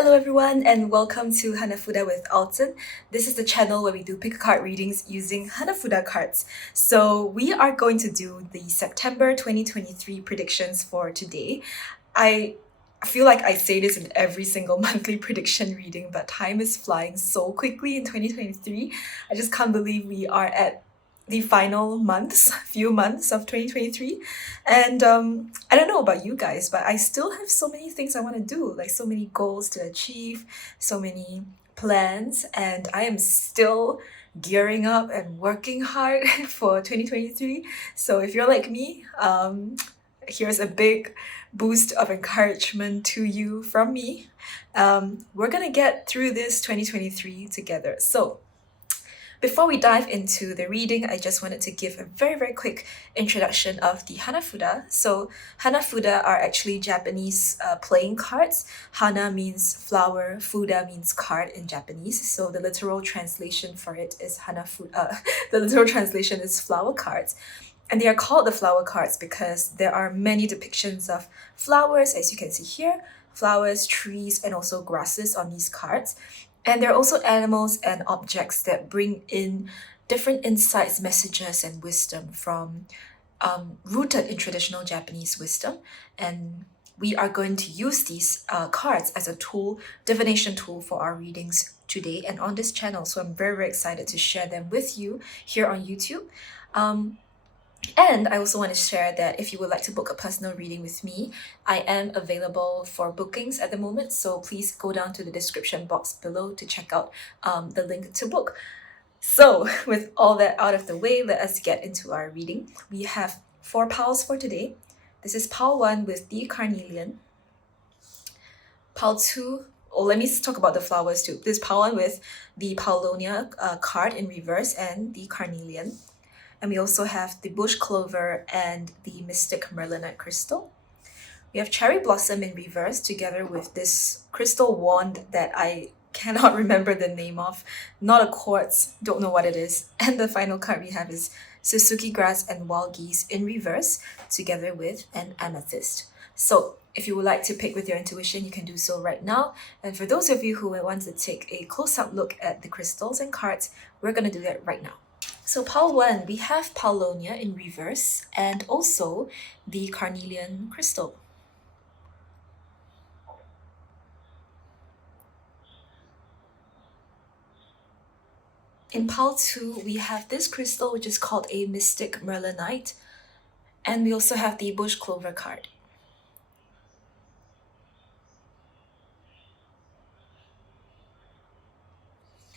Hello everyone and welcome to Hanafuda with Alton. This is the channel where we do pick a card readings using Hanafuda cards. So we are going to do the September 2023 predictions for today. I feel like I say this in every single monthly prediction reading, but time is flying so quickly in 2023. I just can't believe we are at the final few months of 2023. And I don't know about you guys, but I still have so many things I want to do, like so many goals to achieve, so many plans, and I am still gearing up and working hard for 2023. So if you're like me, here's a big boost of encouragement to you from me. We're gonna get through this 2023 together. So before we dive into the reading, I just wanted to give a very quick introduction of the Hanafuda. So Hanafuda are actually Japanese playing cards. Hana means flower, fuda means card in Japanese. So the literal translation for it is Hanafuda. The literal translation is flower cards. And they are called the flower cards because there are many depictions of flowers, as you can see here, flowers, trees, and also grasses on these cards. And there are also animals and objects that bring in different insights, messages, and wisdom from rooted in traditional Japanese wisdom. And we are going to use these cards as a tool, divination tool for our readings today and on this channel. So I'm very excited to share them with you here on YouTube. And I also want to share that if you would like to book a personal reading with me, I am available for bookings at the moment. So please go down to the description box below to check out the link to book. So with all that out of the way, let us get into our reading. We have 4 piles for today. This is pile 1 with the carnelian. Pile 2, let me talk about the flowers too. This pile 1 with the paulownia card in reverse and the carnelian. And we also have the bush clover and the mystic merlinite crystal. We have cherry blossom in reverse together with this crystal wand that I cannot remember the name of. Not a quartz, don't know what it is. And the final card we have is Suzuki grass and wild geese in reverse together with an amethyst. So if you would like to pick with your intuition, you can do so right now. And for those of you who want to take a close-up look at the crystals and cards, we're going to do that right now. So pile 1, we have paulownia in reverse and also the carnelian crystal. In pile 2, we have this crystal which is called a mystic merlinite, and we also have the bush clover card.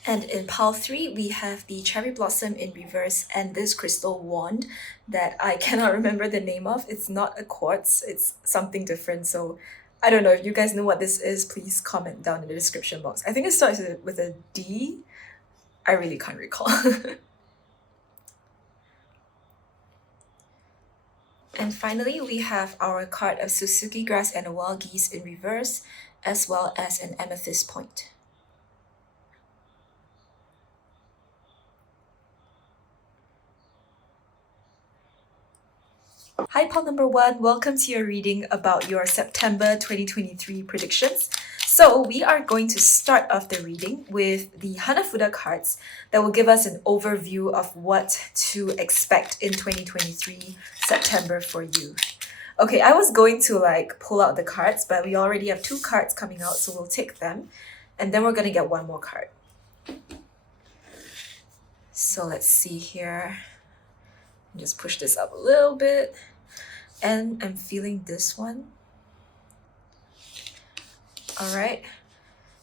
And in pile 3, we have the cherry blossom in reverse and this crystal wand that I cannot remember the name of. It's not a quartz, it's something different. So I don't know if you guys know what this is, please comment down in the description box. I think it starts with a D. I really can't recall. And finally, we have our card of Suzuki grass and a wild geese in reverse, as well as an amethyst point. Hi, pile number 1. Welcome to your reading about your September 2023 predictions. So we are going to start off the reading with the Hanafuda cards that will give us an overview of what to expect in 2023 September for you. Okay, I was going to pull out the cards, but we already have 2 cards coming out, so we'll take them. And then we're going to get 1 more card. So let's see here. Just push this up a little bit. And I'm feeling this one. All right,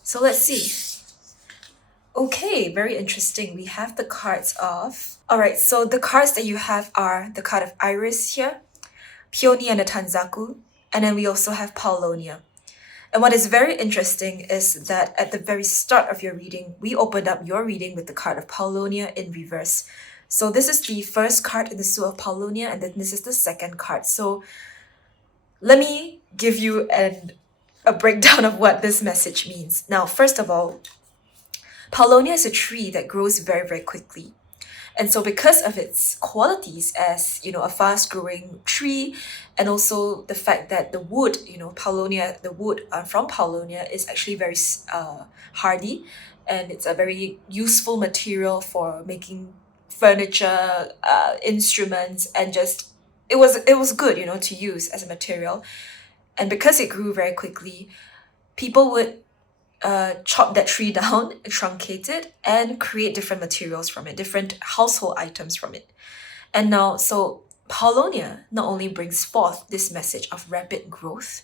so let's see. Okay, very interesting. We have the cards of... All right, so the cards that you have are the card of Iris here, Peony and a Tanzaku, and then we also have paulownia. And what is very interesting is that at the very start of your reading, we opened up your reading with the card of paulownia in reverse. So this is the first card in the suit of paulownia, and then this is the second card. So let me give you a breakdown of what this message means. Now, first of all, paulownia is a tree that grows very quickly. And so because of its qualities as, a fast-growing tree, and also the fact that the wood, Paulownia, the wood from Paulownia is actually very hardy, and it's a very useful material for making furniture, instruments, and just it was good, to use as a material. And because it grew very quickly, people would chop that tree down, truncate it, and create different materials from it, different household items from it. And now, so Paulownia not only brings forth this message of rapid growth,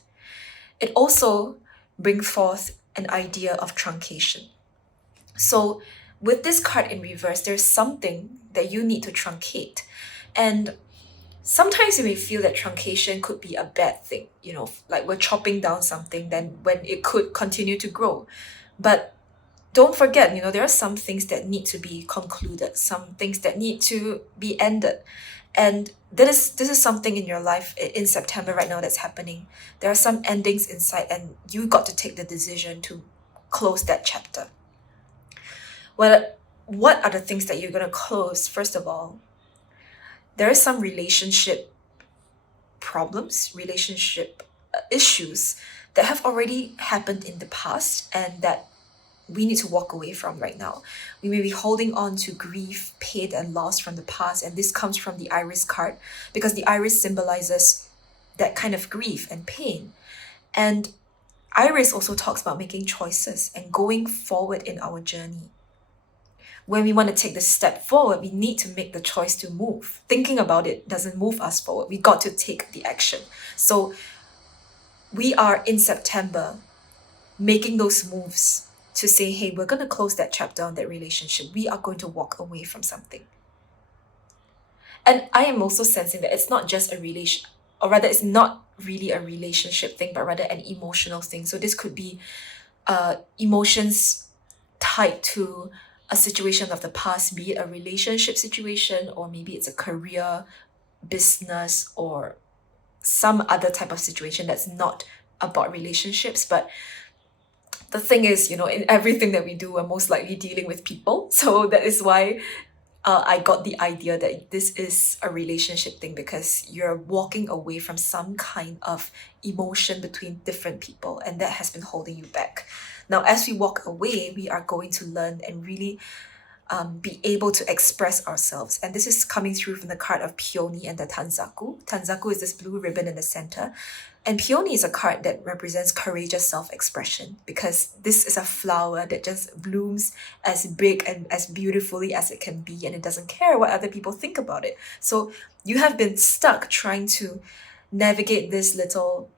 it also brings forth an idea of truncation. So with this card in reverse, there's something that you need to truncate. And sometimes you may feel that truncation could be a bad thing, like we're chopping down something then when it could continue to grow. But don't forget, there are some things that need to be concluded, some things that need to be ended. And this is something in your life in September right now that's happening. There are some endings inside, and you got to take the decision to close that chapter. Well, what are the things that you're going to close? First of all, there are some relationship problems, relationship issues that have already happened in the past and that we need to walk away from right now. We may be holding on to grief, pain, and loss from the past, and this comes from the iris card because the iris symbolizes that kind of grief and pain. And iris also talks about making choices and going forward in our journey. When we want to take the step forward, we need to make the choice to move. Thinking about it doesn't move us forward. We got to take the action. So we are in September making those moves to say, hey, we're going to close that chapter on that relationship. We are going to walk away from something. And I am also sensing that it's not just a relation, or rather it's not really a relationship thing, but rather an emotional thing. So this could be emotions tied to a situation of the past, be it a relationship situation, or maybe it's a career, business, or some other type of situation that's not about relationships. But the thing is, in everything that we do, we're most likely dealing with people. So that is why I got the idea that this is a relationship thing, because you're walking away from some kind of emotion between different people, and that has been holding you back. Now, as we walk away, we are going to learn and really be able to express ourselves. And this is coming through from the card of Peony and the Tanzaku. Tanzaku is this blue ribbon in the center. And Peony is a card that represents courageous self-expression, because this is a flower that just blooms as big and as beautifully as it can be, and it doesn't care what other people think about it. So you have been stuck trying to navigate this little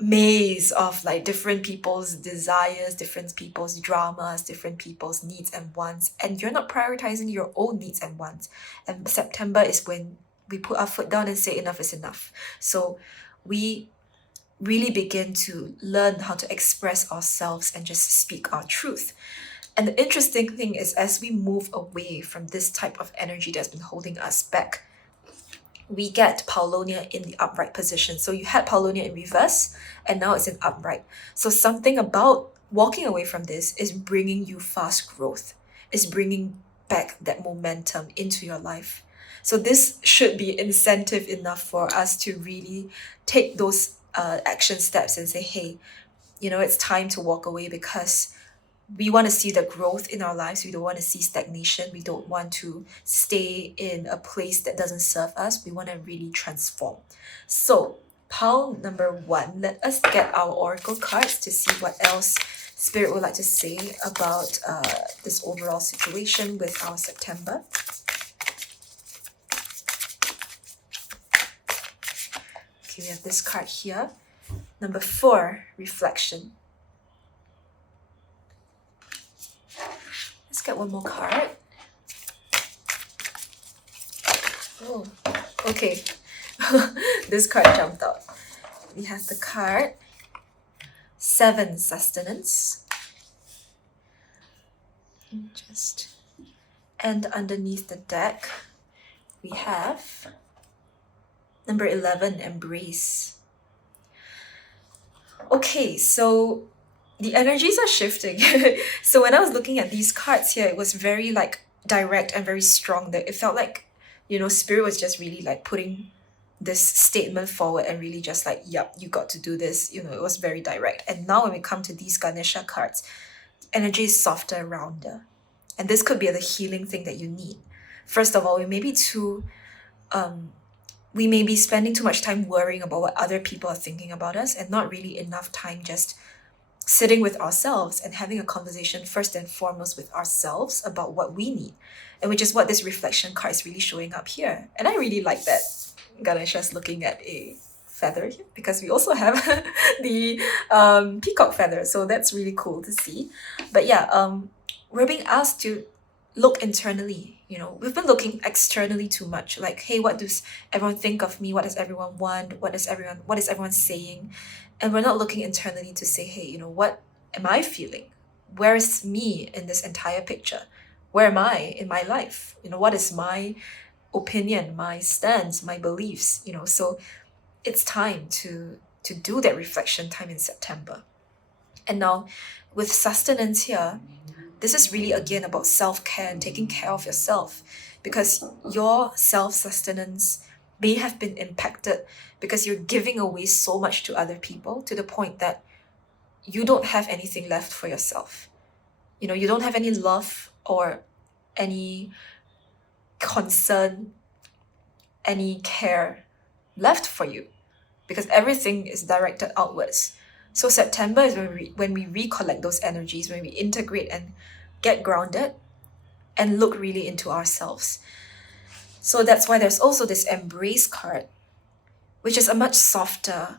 maze of like different people's desires, different people's dramas, different people's needs and wants, and you're not prioritizing your own needs and wants. And September is when we put our foot down and say enough is enough. So we really begin to learn how to express ourselves and just speak our truth. And the interesting thing is, as we move away from this type of energy that's been holding us back, we get Paulownia in the upright position. So you had Paulownia in reverse, and now it's in upright. So something about walking away from this is bringing you fast growth, is bringing back that momentum into your life. So this should be incentive enough for us to really take those action steps and say, hey, it's time to walk away, because we want to see the growth in our lives. We don't want to see stagnation. We don't want to stay in a place that doesn't serve us. We want to really transform. So pile number 1, let us get our oracle cards to see what else Spirit would like to say about this overall situation with our September. Okay, we have this card here. Number 4, reflection. Let's get one more card. Oh, okay. This card jumped out. We have the card 7, sustenance. And underneath the deck, we have number 11, embrace. Okay, so the energies are shifting. So when I was looking at these cards here, it was very like direct and very strong that it felt like, Spirit was just really like putting this statement forward and really just like, yep, you got to do this. It was very direct. And now when we come to these Ganesha cards, energy is softer, rounder. And this could be the healing thing that you need. First of all, we may be spending too much time worrying about what other people are thinking about us and not really enough time just sitting with ourselves and having a conversation first and foremost with ourselves about what we need, and which is what this reflection card is really showing up here. And I really like that Ganesha's looking at a feather here, because we also have the peacock feather, so that's really cool to see. But yeah, we're being asked to look internally. We've been looking externally too much, like, hey, what does everyone think of me? What does everyone want? What is everyone saying? And we're not looking internally to say, hey, what am I feeling? Where is me in this entire picture? Where am I in my life? What is my opinion, my stance, my beliefs? So it's time to do that reflection time in September. And now with sustenance here, this is really again about self-care and taking care of yourself, because your self-sustenance may have been impacted because you're giving away so much to other people to the point that you don't have anything left for yourself. You don't have any love or any concern, any care left for you, because everything is directed outwards. So September is when we recollect those energies, when we integrate and get grounded and look really into ourselves. So that's why there's also this embrace card, which is a much softer,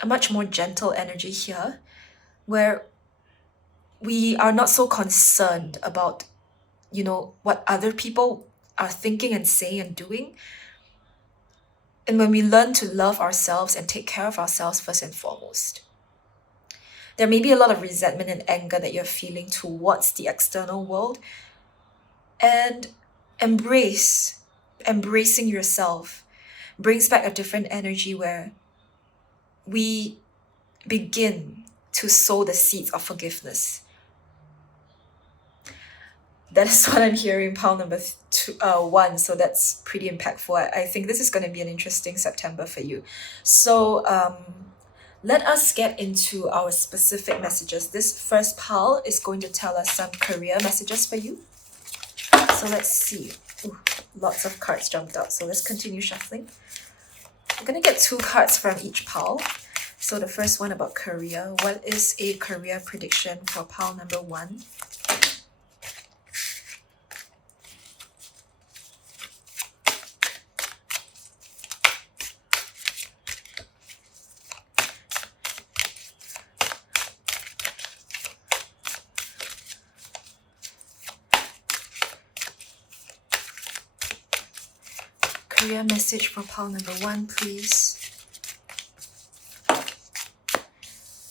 a much more gentle energy here, where we are not so concerned about, what other people are thinking and saying and doing. And when we learn to love ourselves and take care of ourselves first and foremost, there may be a lot of resentment and anger that you're feeling towards the external world. And embracing yourself brings back a different energy where we begin to sow the seeds of forgiveness. That is what I'm hearing, pile number 1. So that's pretty impactful. I think this is going to be an interesting September for you. So let us get into our specific messages. This first pile is going to tell us some career messages for you. So let's see. Ooh, lots of cards jumped out. So let's continue shuffling. I'm going to get 2 cards from each pile. So the first one about career. What is a career prediction for pile number 1? Career message for pile number 1, please.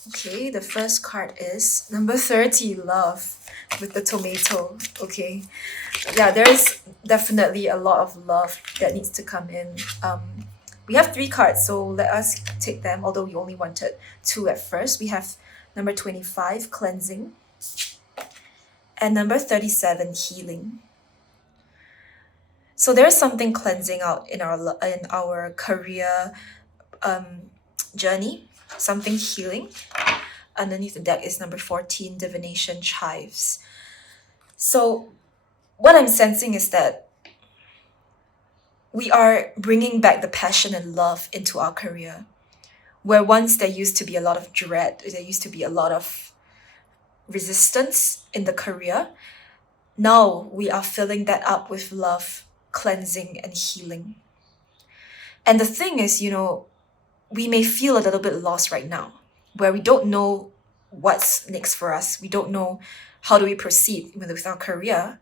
Okay, the first card is number 30, love, with the tomato. Okay, yeah, there is definitely a lot of love that needs to come in. We have 3 cards, so let us take them, although we only wanted 2 at first. We have number 25, cleansing, and number 37, healing. So there's something cleansing out in our career journey, something healing. Underneath the deck is number 14, divination chives. So what I'm sensing is that we are bringing back the passion and love into our career, where once there used to be a lot of dread, there used to be a lot of resistance in the career. Now we are filling that up with love, cleansing, and healing. And the thing is, we may feel a little bit lost right now, where we don't know what's next for us. We don't know how do we proceed with our career.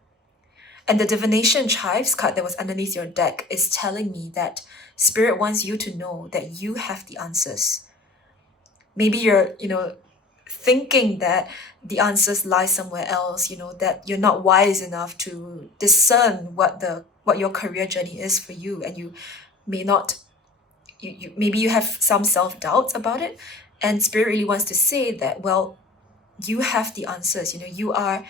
And the divination chives card that was underneath your deck is telling me that Spirit wants you to know that you have the answers. Maybe you're, thinking that the answers lie somewhere else, that you're not wise enough to discern what your career journey is for you, and you may not, maybe you have some self-doubts about it, and Spirit really wants to say that, well, you have the answers. You are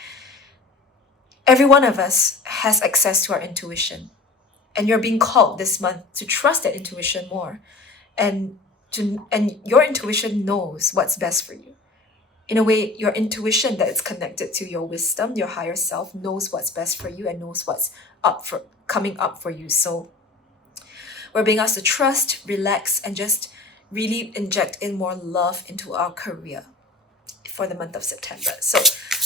Every one of us has access to our intuition. And you're being called this month to trust that intuition more. And and your intuition knows what's best for you. In a way, your intuition that is connected to your wisdom, your higher self, knows what's best for you and knows what's coming up for you. So we're being asked to trust, relax, and just really inject in more love into our career for the month of September. So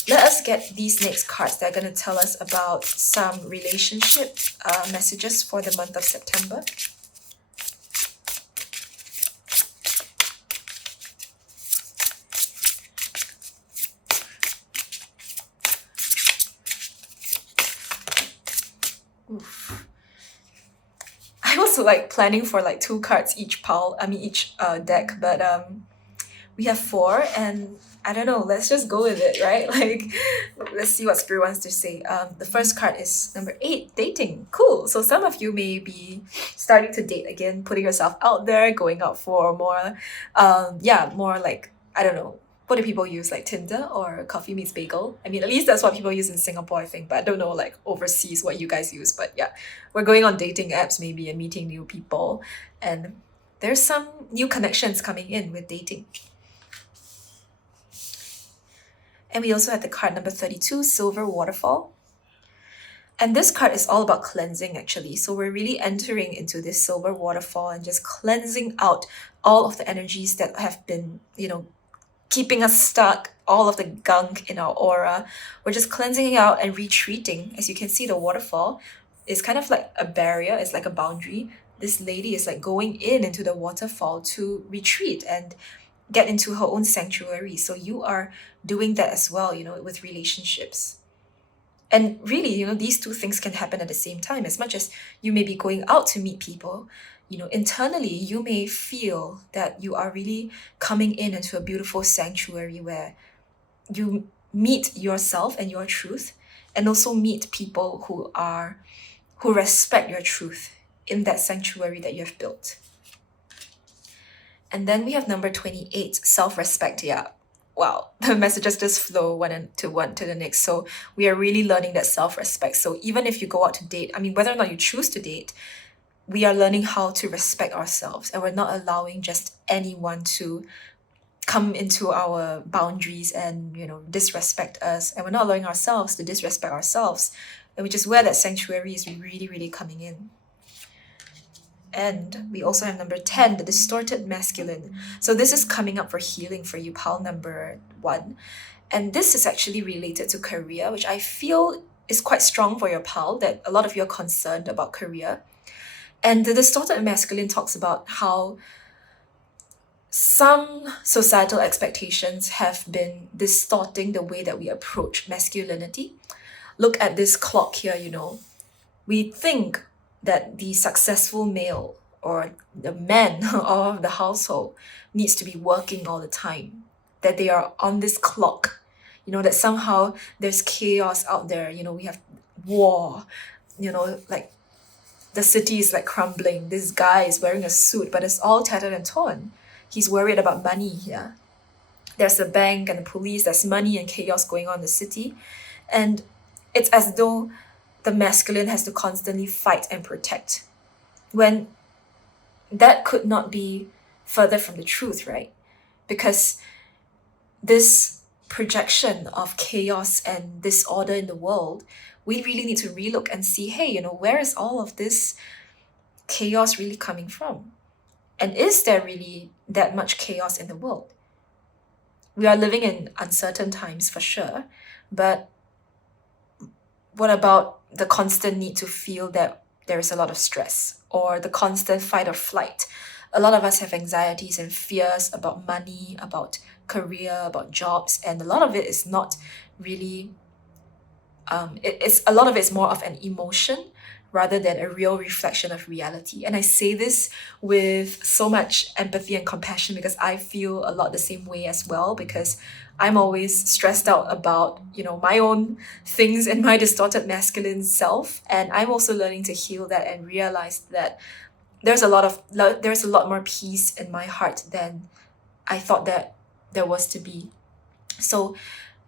let us get these next cards. They're going to tell us about some relationship messages for the month of September. Oof. I was like planning for like 2 cards each each deck, but we have 4, and I don't know, let's just go with it, right? Like, let's see what Spirit wants to say. The first card is number 8, dating. Cool. So some of you may be starting to date again, putting yourself out there, going out for more, more like, I don't know, what do people use, like Tinder or Coffee Meets Bagel? I mean, at least that's what people use in Singapore, I think, but I don't know, like, overseas what you guys use. But yeah, we're going on dating apps maybe and meeting new people, and there's some new connections coming in with dating. And we also have the card number 32, Silver Waterfall. And this card is all about cleansing, actually. So we're really entering into this silver waterfall and just cleansing out all of the energies that have been, keeping us stuck, all of the gunk in our aura. We're just cleansing it out and retreating. As you can see, the waterfall is kind of like a barrier, it's like a boundary. This lady is like going into the waterfall to retreat and get into her own sanctuary. So you are doing that as well, with relationships. And really, these two things can happen at the same time. As much as you may be going out to meet people, internally, you may feel that you are really coming into a beautiful sanctuary where you meet yourself and your truth, and also meet people who respect your truth in that sanctuary that you have built. And then we have number 28, self-respect. Yeah. Wow, the messages just flow one to the next. So we are really learning that self-respect. So even if you go out to date, whether or not you choose to date, we are learning how to respect ourselves, and we're not allowing just anyone to come into our boundaries and disrespect us, and we're not allowing ourselves to disrespect ourselves, and which is where that sanctuary is really, really coming in. And we also have number 10, the distorted masculine. So this is coming up for healing for you, pile number 1. And this is actually related to career, which I feel is quite strong for your pile, that a lot of you are concerned about career. And the distorted masculine talks about how some societal expectations have been distorting the way that we approach masculinity. Look at this clock here, we think that the successful male or the man of the household needs to be working all the time, that they are on this clock, that somehow there's chaos out there, we have war, like the city is like crumbling. This guy is wearing a suit, but it's all tattered and torn. He's worried about money here. There's a bank and the police, there's money and chaos going on in the city. And it's as though the masculine has to constantly fight and protect, when that could not be further from the truth, right? Because this projection of chaos and disorder in the world, we really need to relook and see, hey, where is all of this chaos really coming from? And is there really that much chaos in the world? We are living in uncertain times for sure, but what about the constant need to feel that there is a lot of stress, or the constant fight or flight? A lot of us have anxieties and fears about money, about career, about jobs, and a lot of it is not really, a lot of it is more of an emotion rather than a real reflection of reality. And I say this with so much empathy and compassion, because I feel a lot the same way as well, because I'm always stressed out about, my own things and my distorted masculine self. And I'm also learning to heal that and realize that there's a lot more peace in my heart than I thought that there was to be. So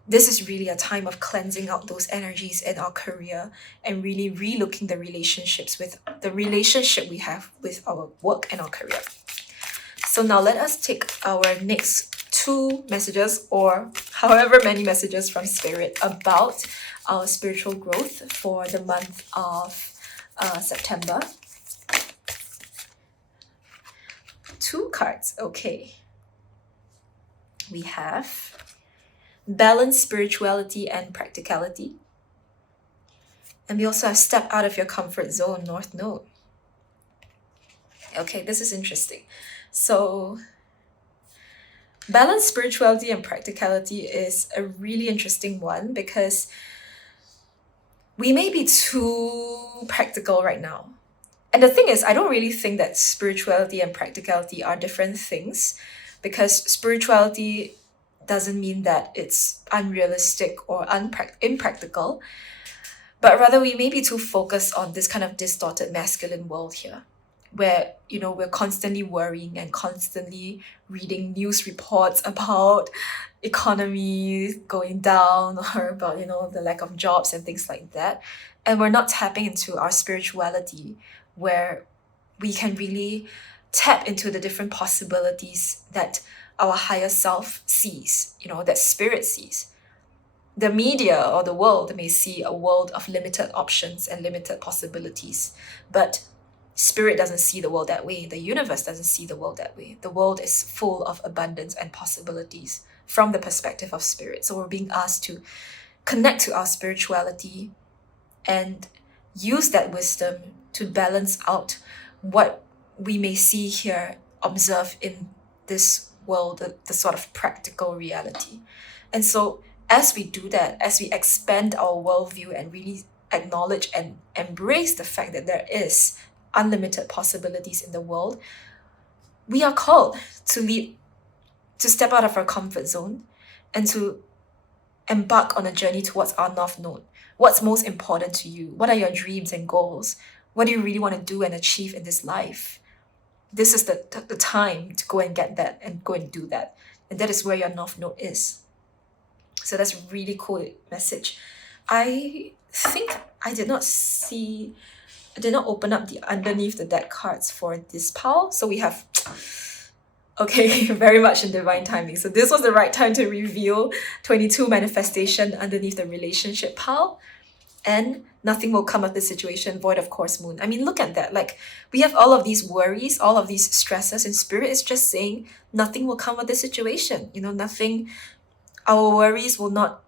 this is really a time of cleansing out those energies in our career and really relooking the relationship we have with our work and our career. So now let us take our next 2 messages, or however many messages from Spirit, about our spiritual growth for the month of September. 2 cards, okay. We have balance spirituality and practicality. And we also have step out of your comfort zone, North Node. Okay, this is interesting. So balance spirituality and practicality is a really interesting one because we may be too practical right now. And the thing is, I don't really think that spirituality and practicality are different things, because spirituality doesn't mean that it's unrealistic or impractical, but rather we may be too focused on this kind of distorted masculine world here, where we're constantly worrying and constantly reading news reports about economy going down, or about the lack of jobs and things like that, and we're not tapping into our spirituality, where we can really tap into the different possibilities that our higher self sees, that spirit sees. The media or the world may see a world of limited options and limited possibilities, but spirit doesn't see the world that way. The universe doesn't see the world that way. The world is full of abundance and possibilities from the perspective of spirit. So we're being asked to connect to our spirituality and use that wisdom to balance out what we may see here, observe in this world, the sort of practical reality. And so as we do that, as we expand our worldview and really acknowledge and embrace the fact that there is unlimited possibilities in the world, we are called to step out of our comfort zone and to embark on a journey towards our North Node. What's most important to you? What are your dreams and goals? What do you really want to do and achieve in this life? This is the time to go and get that and go and do that. And that is where your North Node is. So that's a really cool message. I think I did not open up the underneath the deck cards for this pile. So we have, okay, very much in divine timing. So this was the right time to reveal 22 manifestation underneath the relationship pile. And nothing will come of this situation, void of course moon. I mean, look at that. Like, we have all of these worries, all of these stresses, and spirit is just saying nothing will come of this situation. Nothing, our worries will not,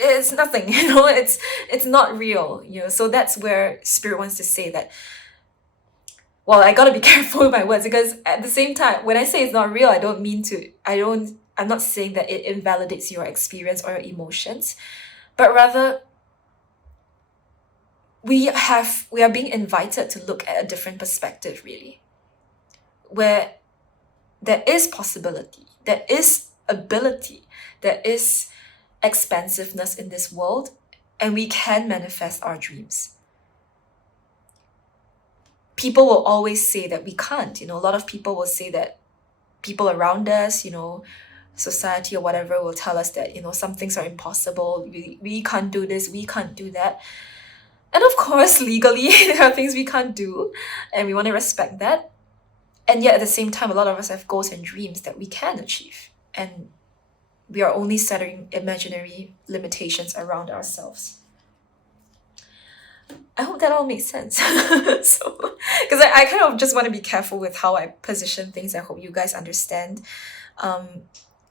it's nothing, it's not real, so that's where spirit wants to say that, well, I gotta be careful with my words, because at the same time, when I say it's not real, I'm not saying that it invalidates your experience or your emotions, but rather we are being invited to look at a different perspective, really, where there is possibility, there is ability, there is expansiveness in this world, and we can manifest our dreams. People will always say that we can't. A lot of people will say that, people around us, society or whatever, will tell us that, some things are impossible. We can't do this, we can't do that. And of course, legally, there are things we can't do, and we want to respect that. And yet, at the same time, a lot of us have goals and dreams that we can achieve. And we are only setting imaginary limitations around ourselves. I hope that all makes sense. So, because I kind of just want to be careful with how I position things. I hope you guys understand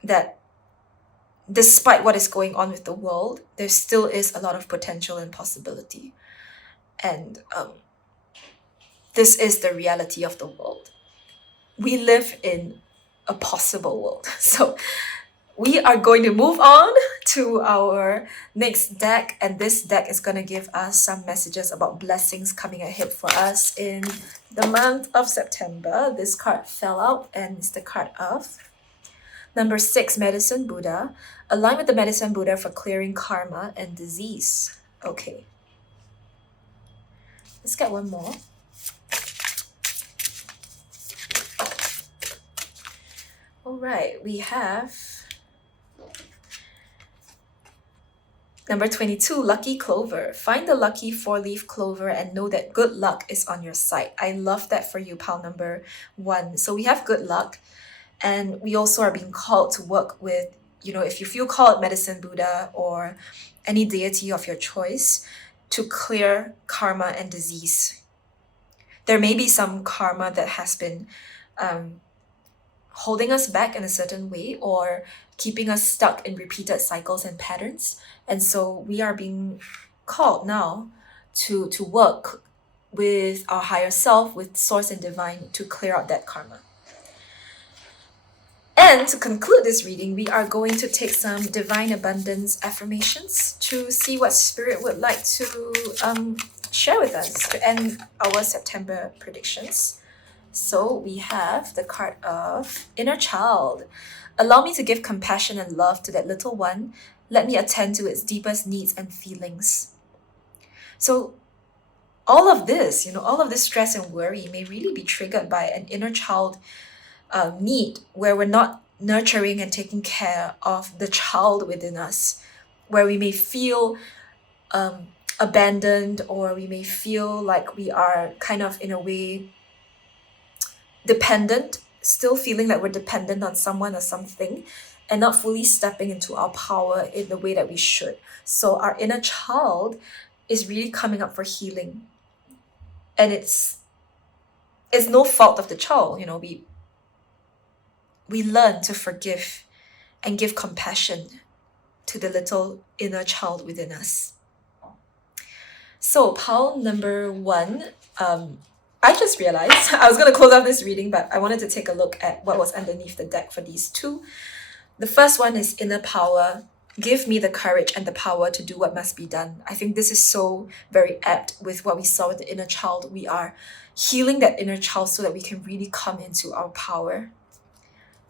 that despite what is going on with the world, there still is a lot of potential and possibility. And this is the reality of the world. We live in a possible world. So we are going to move on to our next deck, and this deck is going to give us some messages about blessings coming ahead for us in the month of September. This card fell out, and it's the card of number 6, Medicine Buddha. Align with the Medicine Buddha for clearing karma and disease. Okay. Let's get one more. All right, we have Number 22, lucky clover. Find the lucky 4-leaf clover and know that good luck is on your side. I love that for you, pal number 1. So we have good luck, and we also are being called to work with, if you feel called medicine Buddha or any deity of your choice, to clear karma and disease. There may be some karma that has been holding us back in a certain way or keeping us stuck in repeated cycles and patterns. And so we are being called now to work with our higher self, with source and divine, to clear out that karma. And to conclude this reading, we are going to take some divine abundance affirmations to see what spirit would like to share with us to end our September predictions. So we have the card of inner child. Allow me to give compassion and love to that little one. Let me attend to its deepest needs and feelings. So all of this, all of this stress and worry may really be triggered by an inner child need, where we're not nurturing and taking care of the child within us, where we may feel abandoned, or we may feel like we are kind of in a way dependent, still feeling that we're dependent on someone or something, and not fully stepping into our power in the way that we should. So our inner child is really coming up for healing, and it's no fault of the child. We learn to forgive and give compassion to the little inner child within us. So pile number 1, I just realized I was going to close out this reading, but I wanted to take a look at what was underneath the deck for these two. The first one is inner power. Give me the courage and the power to do what must be done. I think this is so very apt with what we saw with the inner child. We are healing that inner child so that we can really come into our power.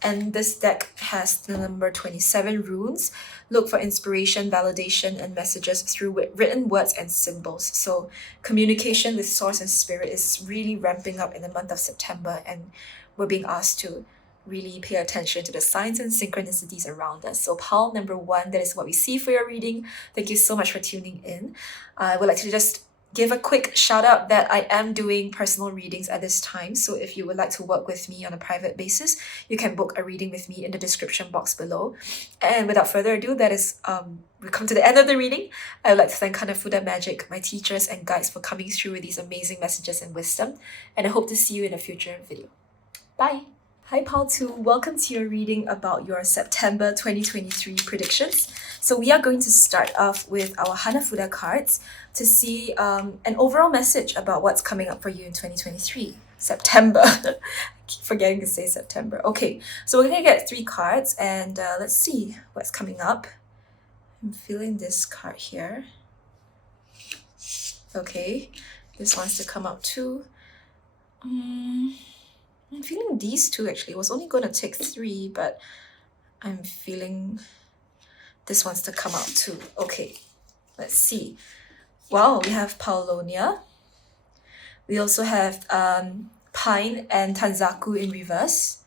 And this deck has the number 27 runes. Look for inspiration, validation, and messages through written words and symbols. So communication with source and spirit is really ramping up in the month of September, and we're being asked to really pay attention to the signs and synchronicities around us. So pile number 1, that is what we see for your reading. Thank you so much for tuning in. I would like to just give a quick shout out that I am doing personal readings at this time. So if you would like to work with me on a private basis, you can book a reading with me in the description box below. And without further ado, that is we come to the end of the reading. I would like to thank Hanafuda Magic, my teachers and guides, for coming through with these amazing messages and wisdom. And I hope to see you in a future video. Bye. Hi Pal 2, welcome to your reading about your September 2023 predictions. So we are going to start off with our Hanafuda cards to see an overall message about what's coming up for you in 2023. September. I keep forgetting to say September. Okay, so we're going to get 3 cards and let's see what's coming up. I'm feeling this card here. Okay, this wants to come up too. I'm feeling these 2 actually. I was only going to take 3, but I'm feeling this wants to come out too. Okay, let's see. Wow, we have Paulonia. We also have Pine and Tanzaku in reverse.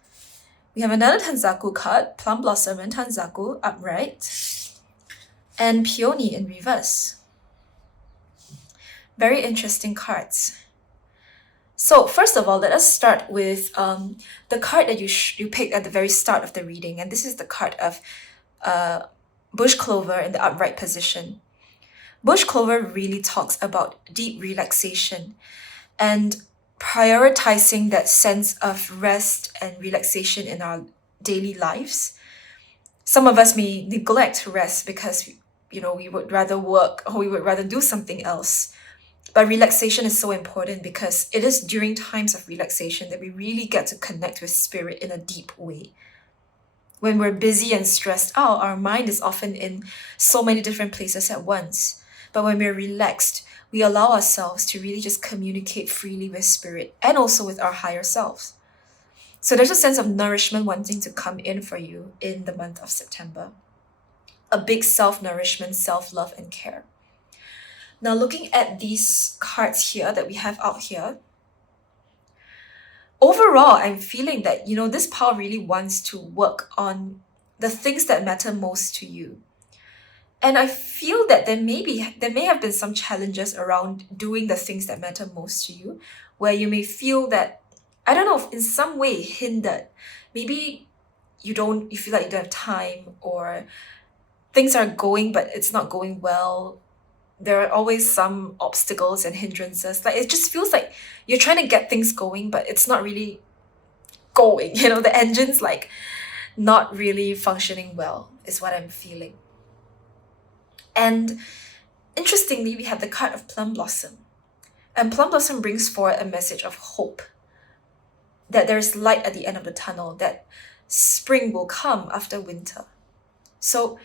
We have another Tanzaku card, Plum Blossom and Tanzaku upright. And Peony in reverse. Very interesting cards. So first of all, let us start with the card that you picked at the very start of the reading. And this is the card of Bush Clover in the upright position. Bush Clover really talks about deep relaxation and prioritizing that sense of rest and relaxation in our daily lives. Some of us may neglect rest because we would rather work or we would rather do something else. But relaxation is so important because it is during times of relaxation that we really get to connect with spirit in a deep way. When we're busy and stressed out, our mind is often in so many different places at once. But when we're relaxed, we allow ourselves to really just communicate freely with spirit and also with our higher selves. So there's a sense of nourishment wanting to come in for you in the month of September. A big self-nourishment, self-love, and care. Now looking at these cards here that we have out here, overall, I'm feeling that, this pile really wants to work on the things that matter most to you. And I feel that there may have been some challenges around doing the things that matter most to you, where you may feel that, I don't know, in some way hindered. Maybe you feel like you don't have time, or things are going but it's not going well. There are always some obstacles and hindrances. Like, it just feels like you're trying to get things going, but it's not really going. The engine's like not really functioning well, is what I'm feeling. And interestingly, we have the card of Plum Blossom. And Plum Blossom brings forward a message of hope, that there's light at the end of the tunnel, that spring will come after winter. So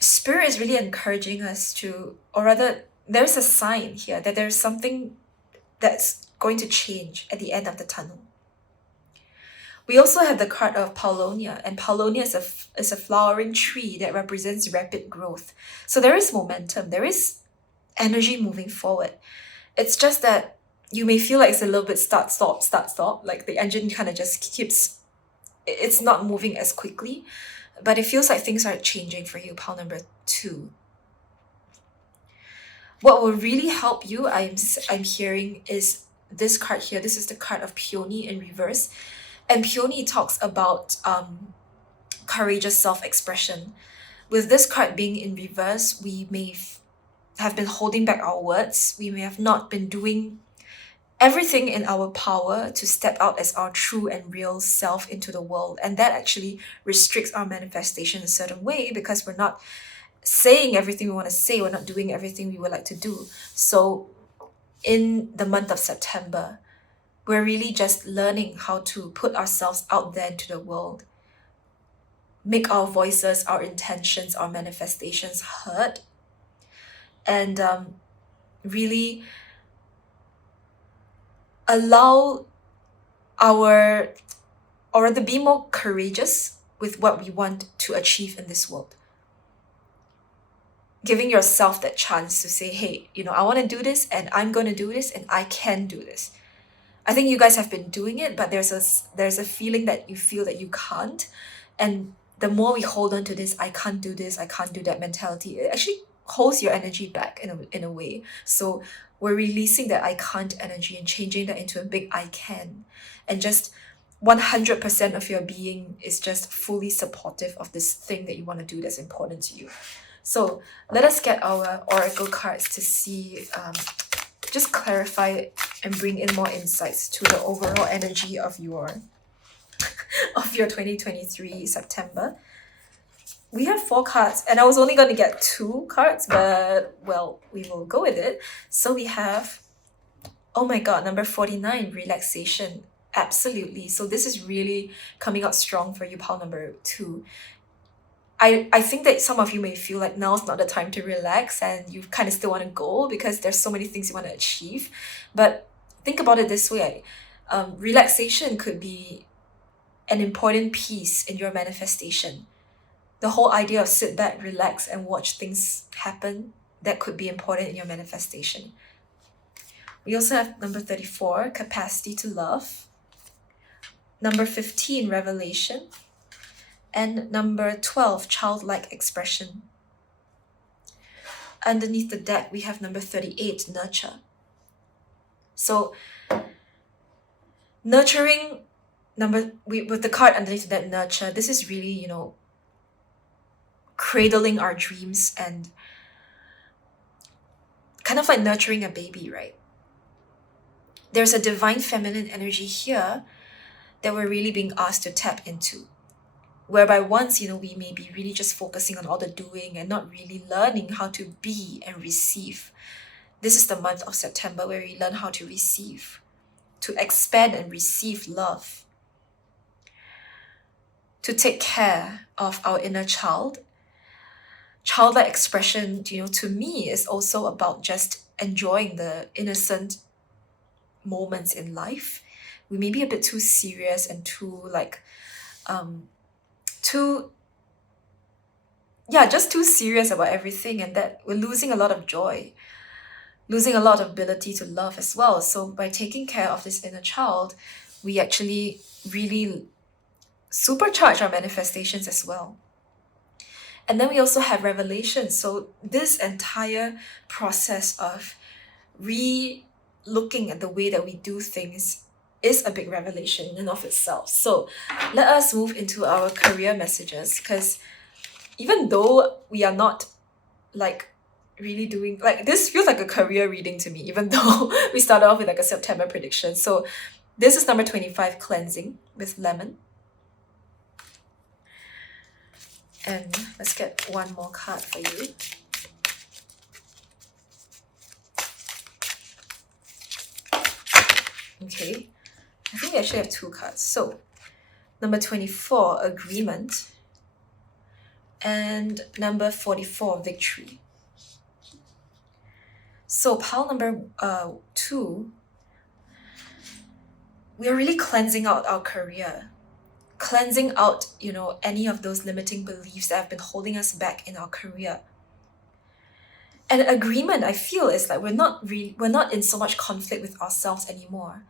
Spirit is really encouraging us to, or rather, there's a sign here that there's something that's going to change at the end of the tunnel. We also have the card of Paulonia, and Paulonia is a flowering tree that represents rapid growth. So there is momentum, there is energy moving forward. It's just that you may feel like it's a little bit start, stop, like the engine kind of just it's not moving as quickly, but it feels like things are changing for you, pile number 2. What will really help you, I'm hearing, is this card here. This is the card of Peony in reverse. And Peony talks about courageous self-expression. With this card being in reverse, we may have been holding back our words. We may have not been doing everything in our power to step out as our true and real self into the world. And that actually restricts our manifestation in a certain way, because we're not saying everything we want to say, we're not doing everything we would like to do. So in the month of September, we're really just learning how to put ourselves out there into the world, make our voices, our intentions, our manifestations heard, and really allow or rather be more courageous with what we want to achieve in this world. Giving yourself that chance to say, hey, I want to do this, and I'm going to do this, and I can do this. I think you guys have been doing it, but there's a feeling that you feel that you can't. And the more we hold on to this, I can't do this, I can't do that mentality, it actually holds your energy back in a way. So we're releasing that I can't energy and changing that into a big I can. And just 100% of your being is just fully supportive of this thing that you want to do that's important to you. So let us get our oracle cards to see, just clarify and bring in more insights to the overall energy of your 2023 September. We have 4 cards, and I was only going to get 2 cards, but well, we will go with it. So we have, oh my god, number 49, relaxation. Absolutely. So this is really coming out strong for you, pile number 2. I think that some of you may feel like now's not the time to relax, and you kind of still want to go because there's so many things you want to achieve. But think about it this way. Relaxation could be an important piece in your manifestation. The whole idea of sit back, relax, and watch things happen, that could be important in your manifestation. We also have number 34, capacity to love. Number 15, revelation. And number 12, childlike expression. Underneath the deck, we have number 38, nurture. So nurturing, with the card underneath that, nurture, this is really, cradling our dreams and kind of like nurturing a baby, right? There's a divine feminine energy here that we're really being asked to tap into. Whereby once, we may be really just focusing on all the doing and not really learning how to be and receive. This is the month of September where we learn how to receive, to expand and receive love, to take care of our inner child. Childlike expression, to me, is also about just enjoying the innocent moments in life. We may be a bit too serious and too just too serious about everything, and that we're losing a lot of joy, losing a lot of ability to love as well. So by taking care of this inner child, we actually really supercharge our manifestations as well. And then we also have revelation. So this entire process of re-looking at the way that we do things is a big revelation in and of itself. So let us move into our career messages, because even though we are not like really doing, like, this feels like a career reading to me, even though we started off with like a September prediction. So this is number 25, cleansing with lemon. And let's get one more card for you. Okay, I think we actually have two cards. So number 24, agreement, and number 44, victory. So pile number 2, we are really cleansing out our career, cleansing out, any of those limiting beliefs that have been holding us back in our career. And agreement, I feel, is like we're not in so much conflict with ourselves anymore.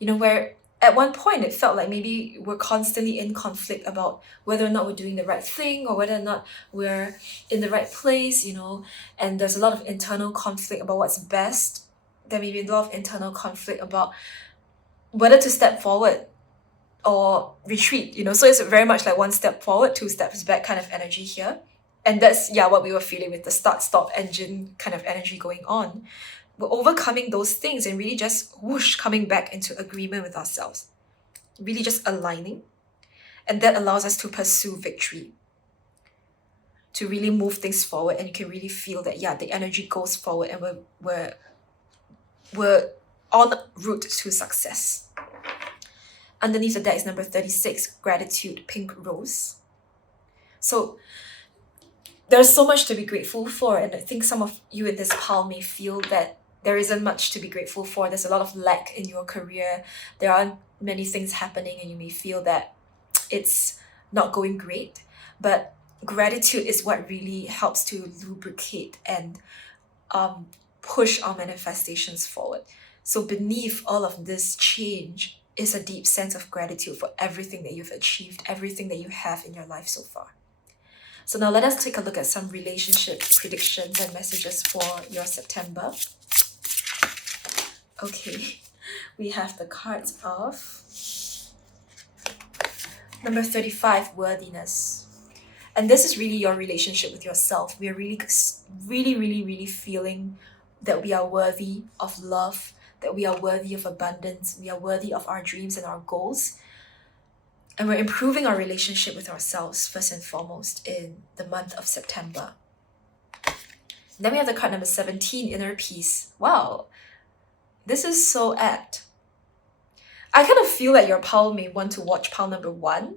Where at one point it felt like maybe we're constantly in conflict about whether or not we're doing the right thing, or whether or not we're in the right place, and there's a lot of internal conflict about what's best. There may be a lot of internal conflict about whether to step forward or retreat, so it's very much like one step forward, two steps back kind of energy here. And that's what we were feeling with the start-stop engine kind of energy going on. We're overcoming those things and really just whoosh, coming back into agreement with ourselves, really just aligning. And that allows us to pursue victory, to really move things forward. And you can really feel that the energy goes forward, and we're on route to success. Underneath the deck is number 36, gratitude, pink rose. So there's so much to be grateful for, and I think some of you in this pile may feel that there isn't much to be grateful for. There's a lot of lack in your career. There aren't many things happening, and you may feel that it's not going great. But gratitude is what really helps to lubricate and push our manifestations forward. So beneath all of this change is a deep sense of gratitude for everything that you've achieved, everything that you have in your life so far. So now let us take a look at some relationship predictions and messages for your September. Okay, we have the cards of number 35, worthiness. And this is really your relationship with yourself. We are really feeling that we are worthy of love, that we are worthy of abundance, we are worthy of our dreams and our goals. And we're improving our relationship with ourselves first and foremost in the month of September. Then we have the card number 17, inner peace. Wow, this is so apt. I kind of feel that your pile may want to watch pile number 1,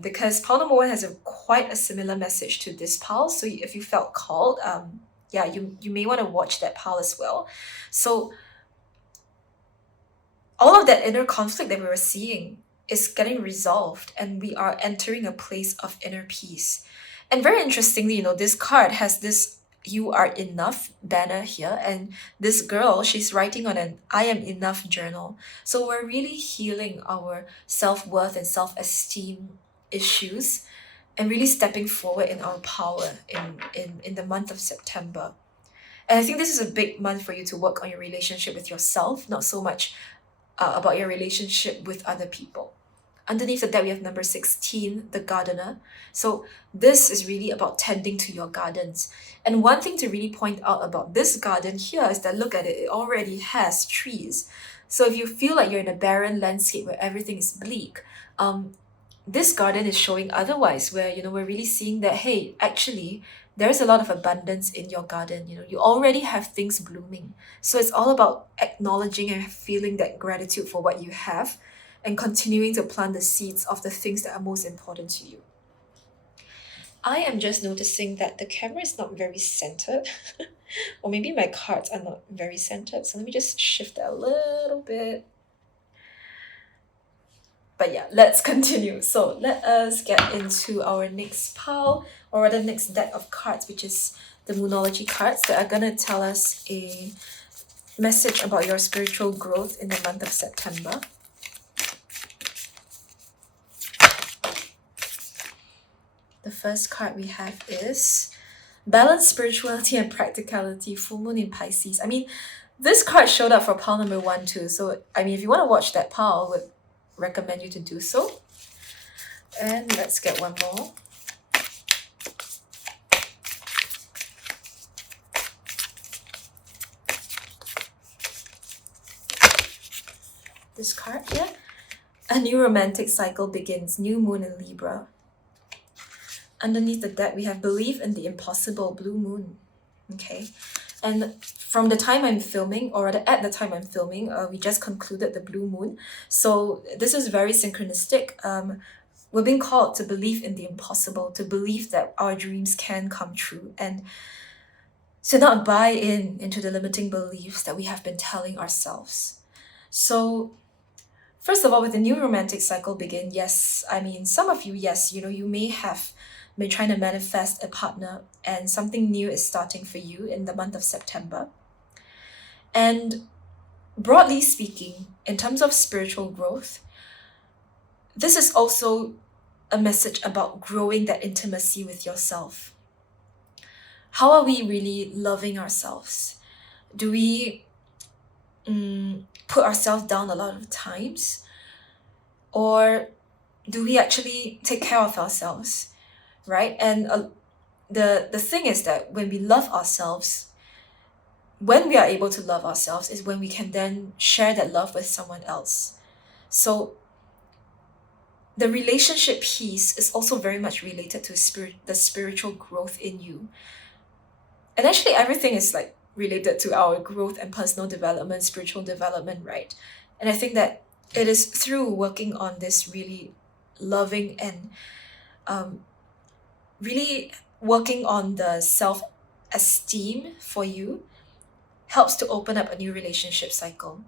because pile number 1 has quite a similar message to this pile. So if you felt called, you may want to watch that pile as well. So all of that inner conflict that we were seeing is getting resolved, and we are entering a place of inner peace. And very interestingly, this card has this "You Are Enough" banner here, and this girl, she's writing on an "I Am Enough" journal. So we're really healing our self-worth and self-esteem issues, and really stepping forward in our power in the month of September. And I think this is a big month for you to work on your relationship with yourself, not so much about your relationship with other people. Underneath the deck, we have number 16, the gardener. So this is really about tending to your gardens. And one thing to really point out about this garden here is that, look at it, it already has trees. So if you feel like you're in a barren landscape where everything is bleak, this garden is showing otherwise, where, we're really seeing that, hey, actually, there's a lot of abundance in your garden. You already have things blooming. So it's all about acknowledging and feeling that gratitude for what you have, and continuing to plant the seeds of the things that are most important to you. I am just noticing that the camera is not very centered, or maybe my cards are not very centered. So let me just shift that a little bit. But let's continue. So let us get into our next pile, or the next deck of cards, which is the Moonology cards that are going to tell us a message about your spiritual growth in the month of The first card we have is Balance, Spirituality, and Practicality, Full Moon in Pisces. I mean, this card showed up for pile number 1 too. So, I mean, if you want to watch that pile, I would recommend you to do so. And let's get one more. This card here. A new romantic cycle begins. New moon in Libra. Underneath the deck, we have Believe in the Impossible, Blue Moon. Okay. And from the time I'm filming, or rather at the time I'm filming, we just concluded the blue moon. So this is very synchronistic. We're being called to believe in the impossible, to believe that our dreams can come true, and to not buy into the limiting beliefs that we have been telling ourselves. So first of all, with the new romantic cycle begin, yes, I mean, some of you, yes, you may have been trying to manifest a partner and something new is starting for you in the month of September. And broadly speaking, in terms of spiritual growth, this is also a message about growing that intimacy with yourself. How are we really loving ourselves? Do we put ourselves down a lot of times? Or do we actually take care of ourselves? Right? And the thing is that when we love ourselves, when we are able to love ourselves is when we can then share that love with someone else. So the relationship piece is also very much related to the spiritual growth in you. And actually everything is like related to our growth and personal development, spiritual development, right? And I think that it is through working on this really loving and really working on the self-esteem for you helps to open up a new relationship cycle.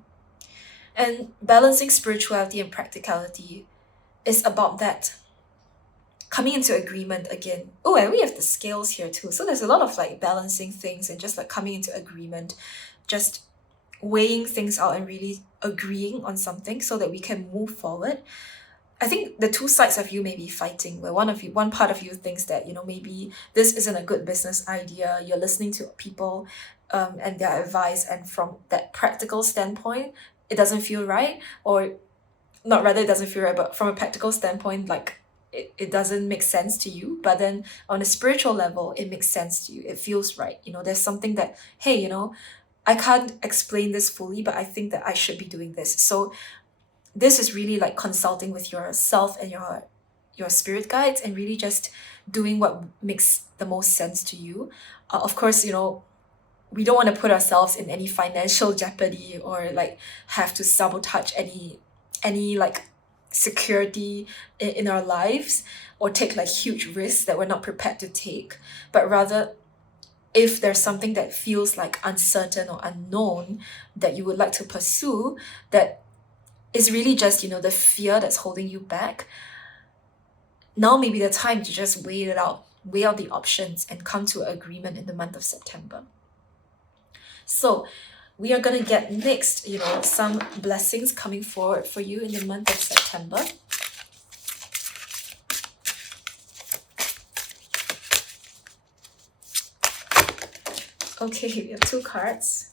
And balancing spirituality and practicality is about that. Coming into agreement again. Oh, and we have the scales here too. So there's a lot of like balancing things and just like coming into agreement, just weighing things out and really agreeing on something so that we can move forward. I think the two sides of you may be fighting, where one part of you thinks that, maybe this isn't a good business idea. You're listening to people and their advice, and from that practical standpoint, it doesn't feel right, or not rather it doesn't feel right, but from a practical standpoint, like it doesn't make sense to you. But then on a spiritual level, it makes sense to you. It feels right. There's something that, hey, I can't explain this fully, but I think that I should be doing this. So this is really like consulting with yourself and your spirit guides and really just doing what makes the most sense to you. Of course, we don't want to put ourselves in any financial jeopardy or like have to sabotage any like security in our lives or take like huge risks that we're not prepared to take. But rather, if there's something that feels like uncertain or unknown that you would like to pursue, that is really just, the fear that's holding you back, now may be the time to just weigh out the options and come to an agreement in the month of September. So we are going to get next, some blessings coming forward for you in the month of September. Okay, we have 2 cards.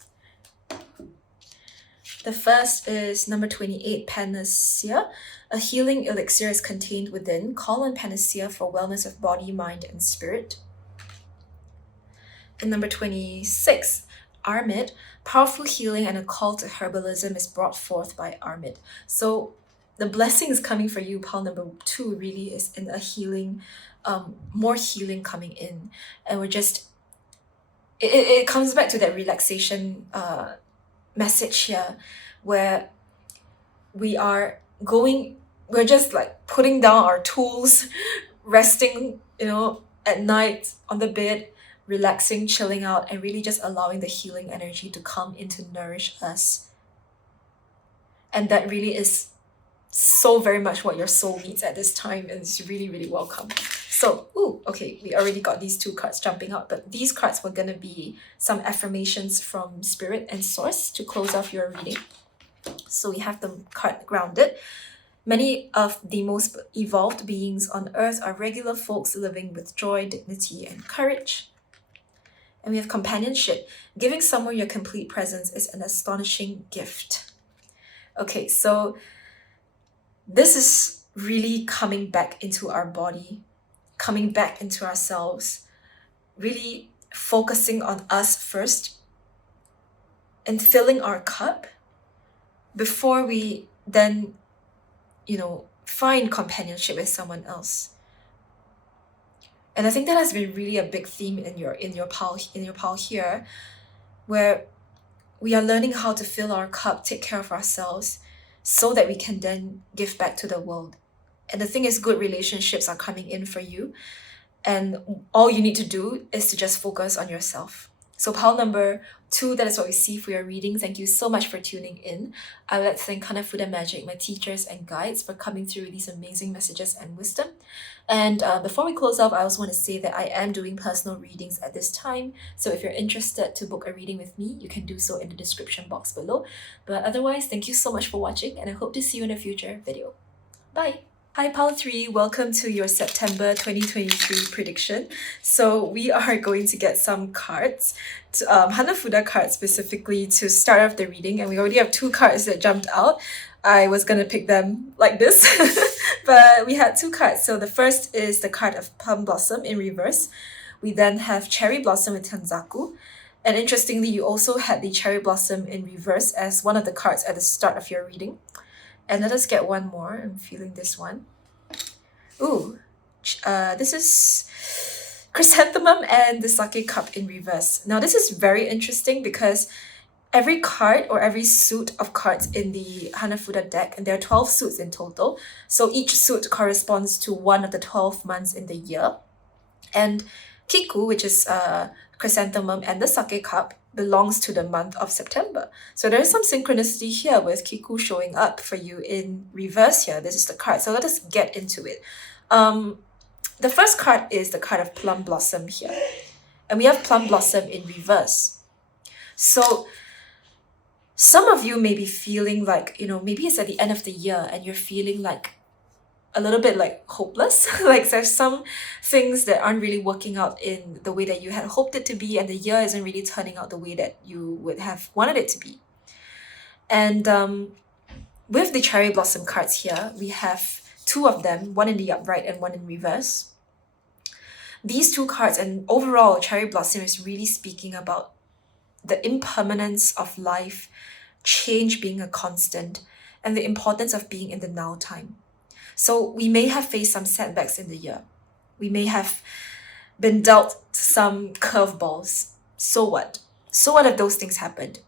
The first is number 28, Panacea. A healing elixir is contained within. Call on Panacea for wellness of body, mind, and spirit. And number 26, Armid. Powerful healing and a call to herbalism is brought forth by Armid. So the blessing is coming for you. Pile number 2 really is in a healing, more healing coming in. And we're just, it comes back to that relaxation message here, where we're just like putting down our tools, resting, at night on the bed, relaxing, chilling out, and really just allowing the healing energy to come in to nourish us. And that really is so very much what your soul needs at this time, and it's really, really welcome. So, okay, we already got these 2 cards jumping out, but these cards were going to be some affirmations from Spirit and Source to close off your reading. So we have the card Grounded. Many of the most evolved beings on earth are regular folks living with joy, dignity, and courage. And we have companionship. Giving someone your complete presence is an astonishing gift. Okay, so this is really coming back into our body, coming back into ourselves, really focusing on us first and filling our cup before we then, find companionship with someone else. And I think that has been really a big theme in your pal here, where we are learning how to fill our cup, take care of ourselves, so that we can then give back to the world. And the thing is, good relationships are coming in for you, and all you need to do is to just focus on yourself. So pile number 2, that is what we see for your reading. Thank you so much for tuning in. I would like to thank Hanafuda Magic, my teachers and guides, for coming through with these amazing messages and wisdom. And before we close off, I also want to say that I am doing personal readings at this time. So if you're interested to book a reading with me, you can do so in the description box below. But otherwise, thank you so much for watching, and I hope to see you in a future video. Bye! Hi Pal 3, welcome to your September 2023 prediction. So we are going to get some cards, Hanafuda cards specifically, to start off the reading, and we already have 2 cards that jumped out. I was going to pick them like this, but we had 2 cards. So the first is the card of Plum Blossom in reverse. We then have Cherry Blossom with Tanzaku. And interestingly, you also had the Cherry Blossom in reverse as one of the cards at the start of your reading. And let us get one more. I'm feeling this one. Ooh, this is Chrysanthemum and the Sake Cup in reverse. Now this is very interesting because every card or every suit of cards in the Hanafuda deck, and there are 12 suits in total, so each suit corresponds to one of the 12 months in the year. And Kiku, which is Chrysanthemum, and the Sake Cup belongs to the month of September. So there is some synchronicity here with Kiku showing up for you in reverse here. This is the card. So let us get into it. The first card is the card of Plum Blossom here. And we have Plum Blossom in reverse. So some of you may be feeling like, maybe it's at the end of the year and you're feeling like a little bit like hopeless. Like there's some things that aren't really working out in the way that you had hoped it to be, and the year isn't really turning out the way that you would have wanted it to be. And with the Cherry Blossom cards here, we have 2 of them, one in the upright and one in reverse. These 2 cards, and overall Cherry Blossom is really speaking about the impermanence of life, change being a constant, and the importance of being in the now time. So we may have faced some setbacks in the year. We may have been dealt some curveballs. So what? So what if those things happened?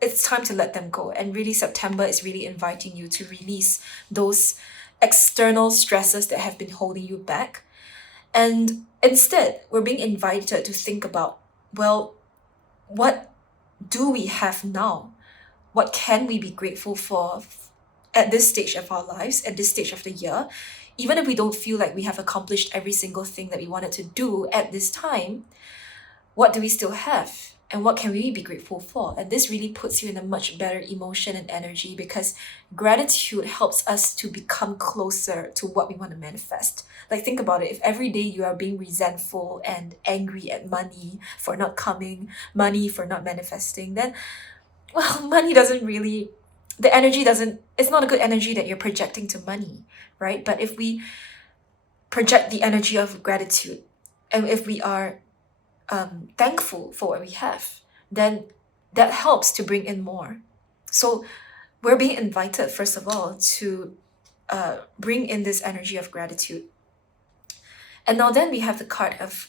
It's time to let them go. And really, September is really inviting you to release those external stresses that have been holding you back. And instead, we're being invited to think about, well, what do we have now? What can we be grateful for at this stage of our lives, at this stage of the year? Even if we don't feel like we have accomplished every single thing that we wanted to do at this time, what do we still have? And what can we be grateful for? And this really puts you in a much better emotion and energy, because gratitude helps us to become closer to what we want to manifest. Like, think about it. If every day you are being resentful and angry at money for not coming, money for not manifesting, then, well, money doesn't really, the energy doesn't, it's not a good energy that you're projecting to money, right? But if we project the energy of gratitude, and if we are thankful for what we have, then that helps to bring in more. So we're being invited, first of all, to bring in this energy of gratitude. And now then we have the card of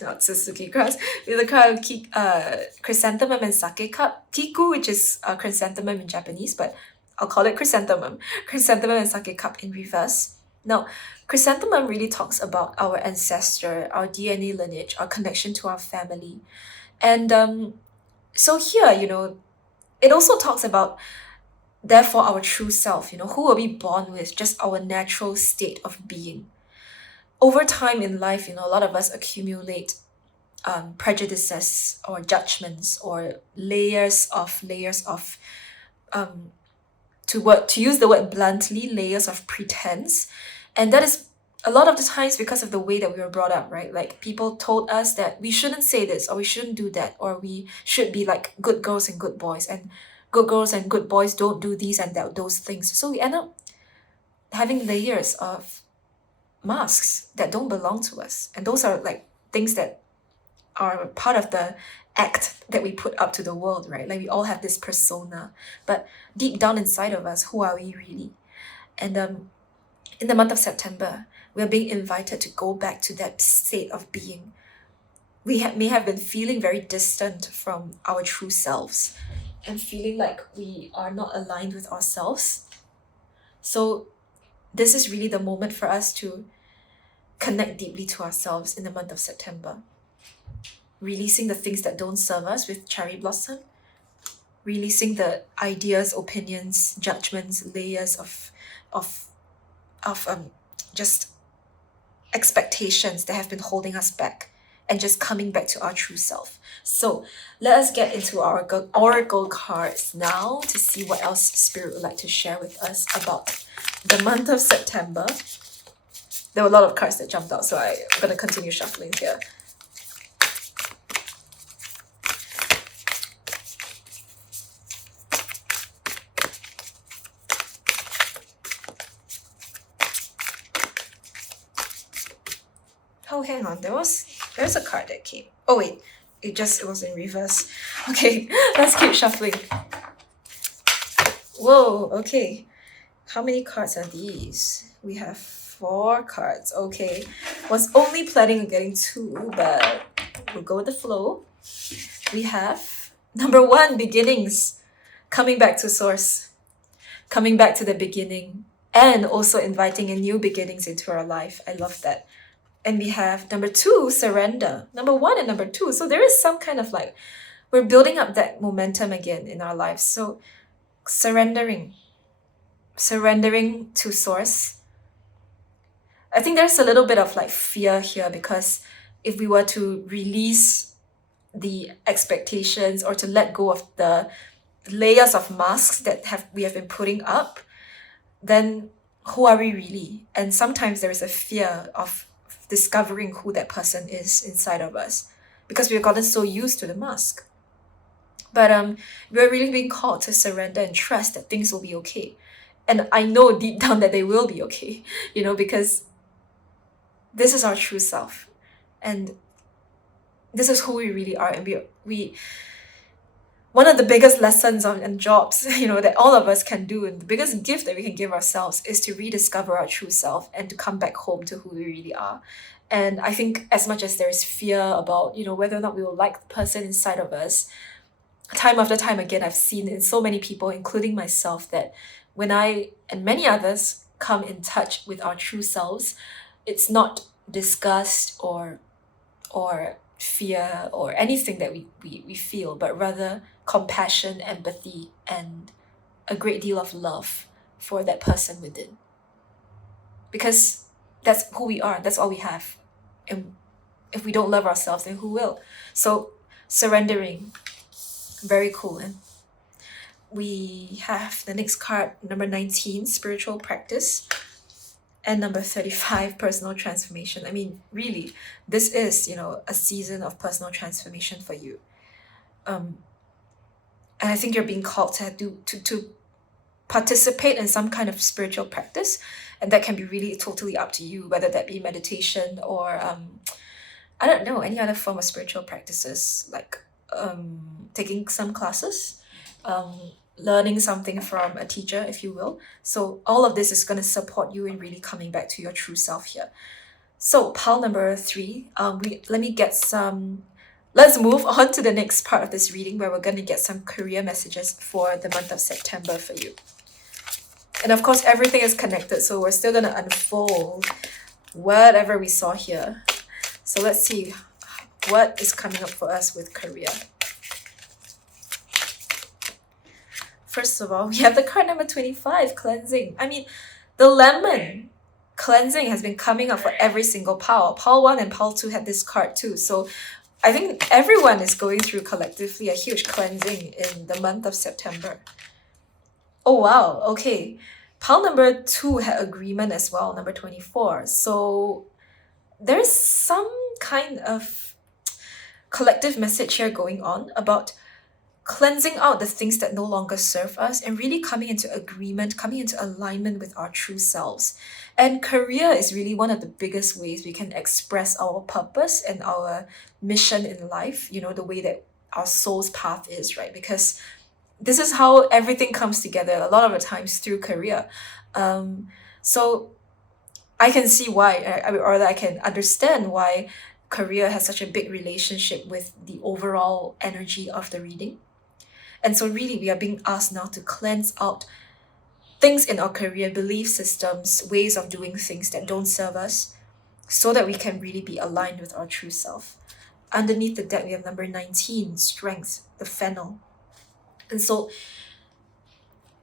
not Suzuki cards, we have the card of Chrysanthemum and Sake Cup. Kiku, which is chrysanthemum in Japanese, but I'll call it chrysanthemum. Chrysanthemum and Sake Cup in reverse. Now, chrysanthemum really talks about our ancestor, our DNA lineage, our connection to our family. And so here, it also talks about, therefore, our true self, who are we born with, just our natural state of being. Over time in life, a lot of us accumulate prejudices or judgments or layers of to use the word bluntly, layers of pretense. And that is a lot of the times because of the way that we were brought up, right? Like people told us that we shouldn't say this or we shouldn't do that, or we should be like good girls and good boys, and good girls and good boys don't do these and those things. So we end up having layers of masks that don't belong to us. And those are like things that are part of the act that we put up to the world, right? Like we all have this persona, but deep down inside of us, who are we really? And in the month of September, we are being invited to go back to that state of being. We may have been feeling very distant from our true selves and feeling like we are not aligned with ourselves. So this is really the moment for us to connect deeply to ourselves in the month of September. Releasing the things that don't serve us with cherry blossom. Releasing the ideas, opinions, judgments, layers of just expectations that have been holding us back, and just coming back to our true self. So let us get into our oracle cards now to see what else Spirit would like to share with us about the month of September. There were a lot of cards that jumped out, so I'm going to continue shuffling here. Oh, hang on, there's a card that came. Oh wait, it was in reverse. Okay, let's keep shuffling. Whoa, okay. How many cards are these? We have 4 cards. Okay, was only planning on getting 2, but we'll go with the flow. We have number 1, beginnings. Coming back to source. Coming back to the beginning. And also inviting in new beginnings into our life. I love that. And we have number 2, surrender. Number 1 and number 2. So there is some kind of like, we're building up that momentum again in our lives. So surrendering to source. I think there's a little bit of like fear here, because if we were to release the expectations or to let go of the layers of masks that we have been putting up, then who are we really? And sometimes there is a fear of discovering who that person is inside of us, because we've gotten so used to the mask. But we're really being called to surrender and trust that things will be okay. And I know deep down that they will be okay, because this is our true self. And this is who we really are. And we one of the biggest lessons and jobs, that all of us can do, and the biggest gift that we can give ourselves, is to rediscover our true self and to come back home to who we really are. And I think as much as there's fear about, whether or not we will like the person inside of us, time after time again, I've seen in so many people, including myself, that when I and many others come in touch with our true selves, it's not disgust or fear or anything that we feel, but rather compassion, empathy, and a great deal of love for that person within. Because that's who we are, that's all we have. And if we don't love ourselves, then who will? So surrendering, very cool. And we have the next card, number 19, spiritual practice, and number 35, personal transformation. I mean, really, this is, a season of personal transformation for you. And I think you're being called to participate in some kind of spiritual practice, and that can be really totally up to you, whether that be meditation or I don't know, any other form of spiritual practices, like taking some classes, learning something from a teacher, if you will. So all of this is going to support you in really coming back to your true self here. So pile number 3, let's move on to the next part of this reading, where we're going to get some career messages for the month of September for you. And of course, everything is connected, so we're still going to unfold whatever we saw here. So let's see what is coming up for us with career. First of all, we have the card number 25, cleansing. I mean, the lemon cleansing has been coming up for every single pile. Pile 1 and pile 2 had this card too. So I think everyone is going through collectively a huge cleansing in the month of September. Oh wow, okay. Pile number 2 had agreement as well, number 24. So there's some kind of collective message here going on about cleansing out the things that no longer serve us and really coming into agreement, coming into alignment with our true selves. And career is really one of the biggest ways we can express our purpose and our mission in life, the way that our soul's path is, right? Because this is how everything comes together a lot of the times through career. Um, so I can see why, or I can understand why career has such a big relationship with the overall energy of the reading. And so, really, we are being asked now to cleanse out things in our career, belief systems, ways of doing things that don't serve us, so that we can really be aligned with our true self. Underneath the deck, we have number 19, strength, the fennel. And so,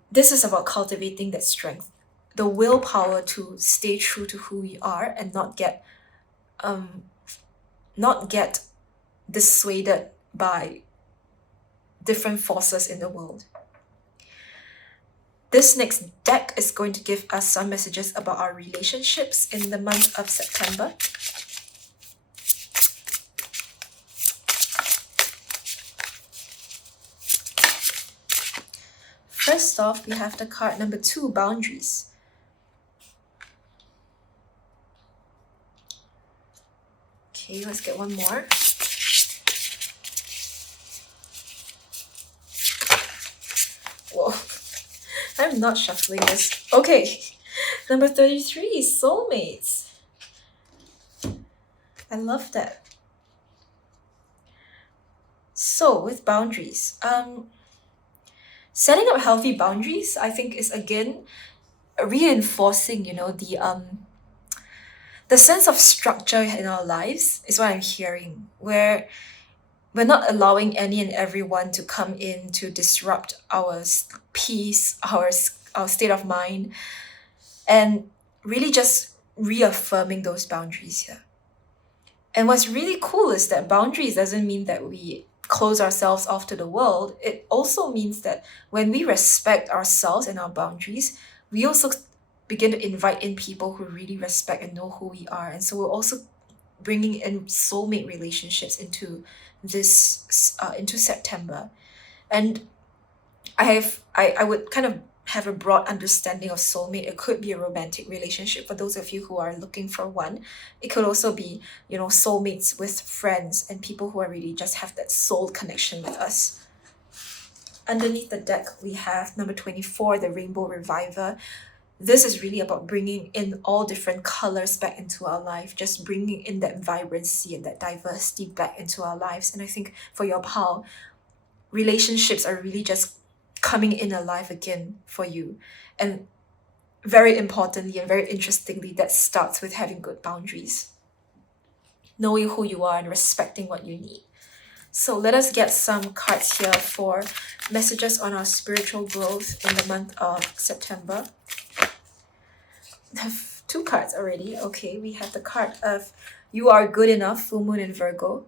this is about cultivating that strength, the willpower to stay true to who we are and um, not get dissuaded by different forces in the world. This next deck is going to give us some messages about our relationships in the month of September. First off, we have the card number 2, boundaries. Okay, let's get one more. Whoa, I'm not shuffling this. Okay, number 33, soulmates. I love that. So, with boundaries, setting up healthy boundaries, I think, is again reinforcing, the sense of structure in our lives is what I'm hearing, where we're not allowing any and everyone to come in to disrupt our peace, our state of mind, and really just reaffirming those boundaries here. And what's really cool is that boundaries doesn't mean that we close ourselves off to the world. It also means that when we respect ourselves and our boundaries, we also begin to invite in people who really respect and know who we are. And so we're also bringing in soulmate relationships into into September. And I would kind of have a broad understanding of soulmate. It could be a romantic relationship for those of you who are looking for one. It could also be, soulmates with friends and people who are really just have that soul connection with us. Underneath the deck, we have number 24, the Rainbow Reviver. This is really about bringing in all different colors back into our life, just bringing in that vibrancy and that diversity back into our lives. And I think for your pal, relationships are really just coming in alive again for you. And very importantly and very interestingly, that starts with having good boundaries, knowing who you are and respecting what you need. So let us get some cards here for messages on our spiritual growth in the month of September. I have 2 cards already. Okay, we have the card of You Are Good Enough, full moon in Virgo.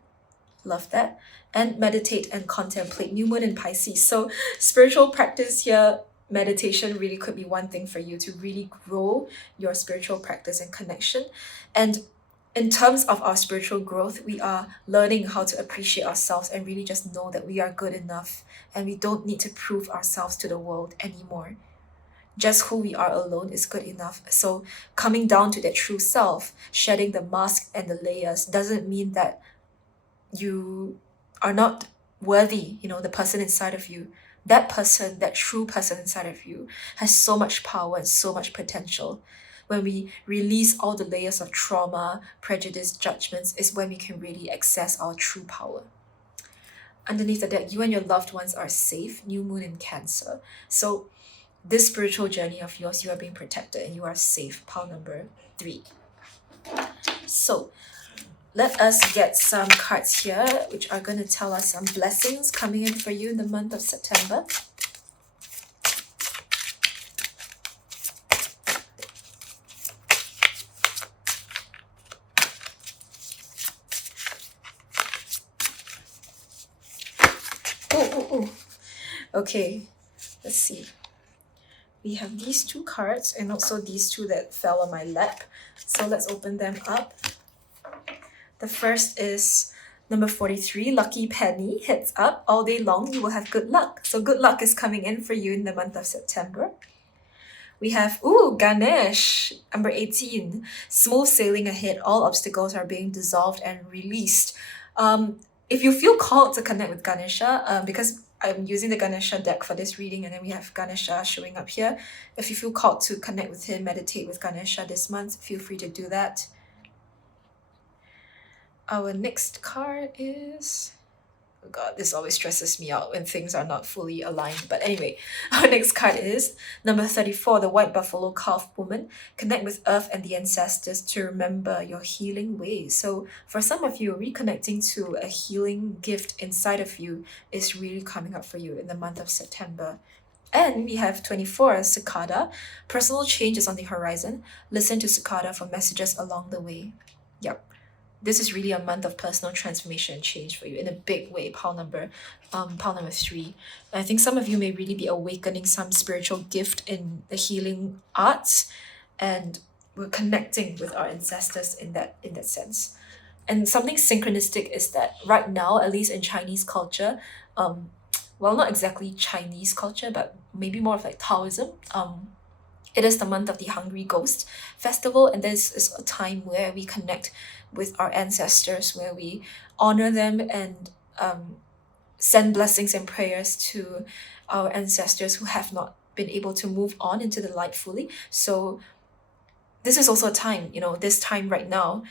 Love that. And meditate and contemplate, new moon in Pisces. So spiritual practice here, meditation really could be one thing for you to really grow your spiritual practice and connection. And in terms of our spiritual growth, we are learning how to appreciate ourselves and really just know that we are good enough and we don't need to prove ourselves to the world anymore. Just who we are alone is good enough. So coming down to that true self, shedding the mask and the layers doesn't mean that you are not worthy, the person inside of you. That person, that true person inside of you, has so much power and so much potential. When we release all the layers of trauma, prejudice, judgments, is when we can really access our true power. Underneath that, you and your loved ones are safe, new moon in Cancer. So this spiritual journey of yours, you are being protected and you are safe, pile number 3. So let us get some cards here, which are going to tell us some blessings coming in for you in the month of September. Oh. Okay, let's see. we have these two cards and also these two that fell on my lap. So let's open them up. The first is number 43, Lucky Penny. Heads up, all day long you will have good luck. So good luck is coming in for you in the month of September. We have, Ganesh, number 18. Smooth sailing ahead, all obstacles are being dissolved and released. If you feel called to connect with Ganesha, because I'm using the Ganesha deck for this reading and then we have Ganesha showing up here. If you feel called to connect with him, meditate with Ganesha this month, feel free to do that. Our next card is... Oh god, this always stresses me out when things are not fully aligned. But anyway, our next card is number 34, the White Buffalo Calf Woman. Connect with Earth and the ancestors to remember your healing ways. So for some of you, reconnecting to a healing gift inside of you is really coming up for you in the month of September. And we have 24, Cicada. Personal change is on the horizon. Listen to Cicada for messages along the way. Yep. This is really a month of personal transformation and change for you in a big way, pile number 3. I think some of you may really be awakening some spiritual gift in the healing arts, and we're connecting with our ancestors in that sense. And something synchronistic is that right now, at least in Chinese culture, well, not exactly Chinese culture, but maybe more of like Taoism, it is the month of the Hungry Ghost Festival, and this is a time where we connect with our ancestors, where we honor them and send blessings and prayers to our ancestors who have not been able to move on into the light fully. So this is also a time, this time right now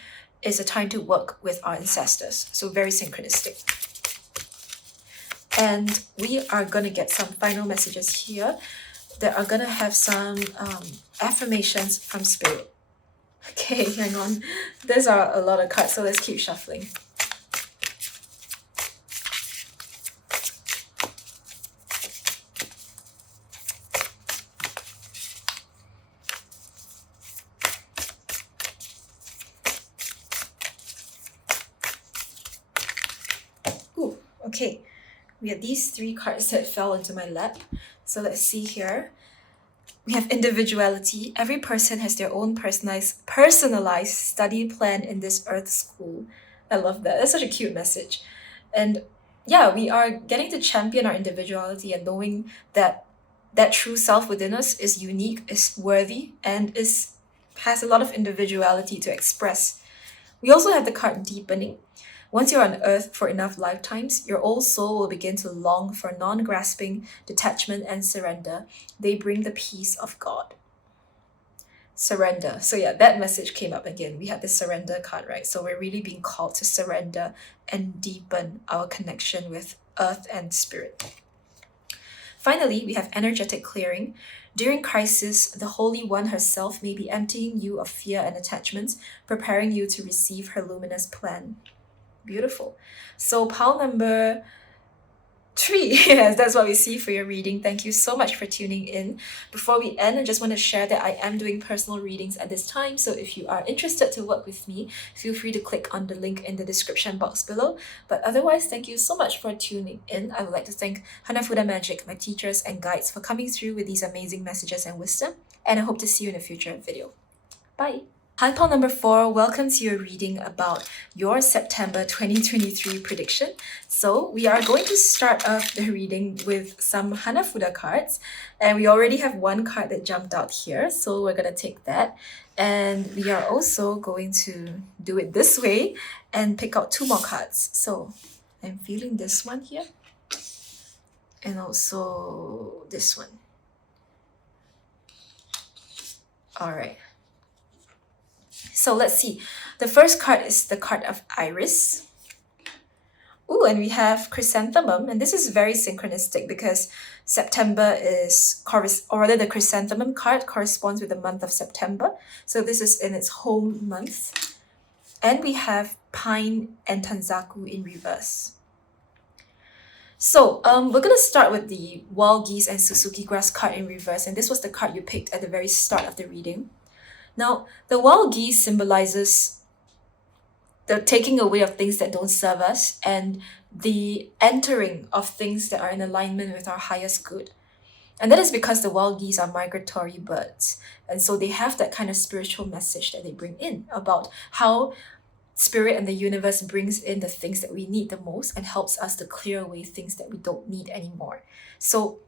is a time to work with our ancestors. So very synchronistic. And we are going to get some final messages here that are going to have some affirmations from Spirit. Okay, hang on. These are a lot of cards, so let's keep shuffling. Ooh, okay. We have these 3 cards that fell into my lap. So let's see here. We have individuality. Every person has their own personalized study plan in this Earth school. I love that. That's such a cute message. And yeah, we are getting to champion our individuality and knowing that that true self within us is unique, is worthy, and has a lot of individuality to express. We also have the card deepening. Once you're on Earth for enough lifetimes, your old soul will begin to long for non-grasping, detachment, and surrender. They bring the peace of God. Surrender. So yeah, that message came up again. We had the surrender card, right? So we're really being called to surrender and deepen our connection with Earth and Spirit. Finally, we have energetic clearing. During crisis, the Holy One herself may be emptying you of fear and attachments, preparing you to receive her luminous plan. Beautiful. So pile number 3, yes, that's what we see for your reading. Thank you so much for tuning in. Before we end, I just want to share that I am doing personal readings at this time. So if you are interested to work with me, feel free to click on the link in the description box below. But otherwise, thank you so much for tuning in. I would like to thank Hanafuda Magic, my teachers and guides, for coming through with these amazing messages and wisdom. And I hope to see you in a future video. Bye. Hi, pile number 4. Welcome to your reading about your September 2023 prediction. So we are going to start off the reading with some Hanafuda cards. And we already have one card that jumped out here. So we're going to take that. And we are also going to do it this way and pick out 2 more cards. So I'm feeling this one here. And also this one. All right. So let's see. The first card is the card of Iris. Ooh, and we have Chrysanthemum. And this is very synchronistic because September is, or rather the Chrysanthemum card corresponds with the month of September. So this is in its home month. And we have Pine and Tanzaku in reverse. So we're going to start with the Wild Geese and Suzuki Grass card in reverse. And this was the card you picked at the very start of the reading. Now, the wild geese symbolizes the taking away of things that don't serve us and the entering of things that are in alignment with our highest good. And that is because the wild geese are migratory birds. And so they have that kind of spiritual message that they bring in about how spirit and the universe brings in the things that we need the most and helps us to clear away things that we don't need anymore. So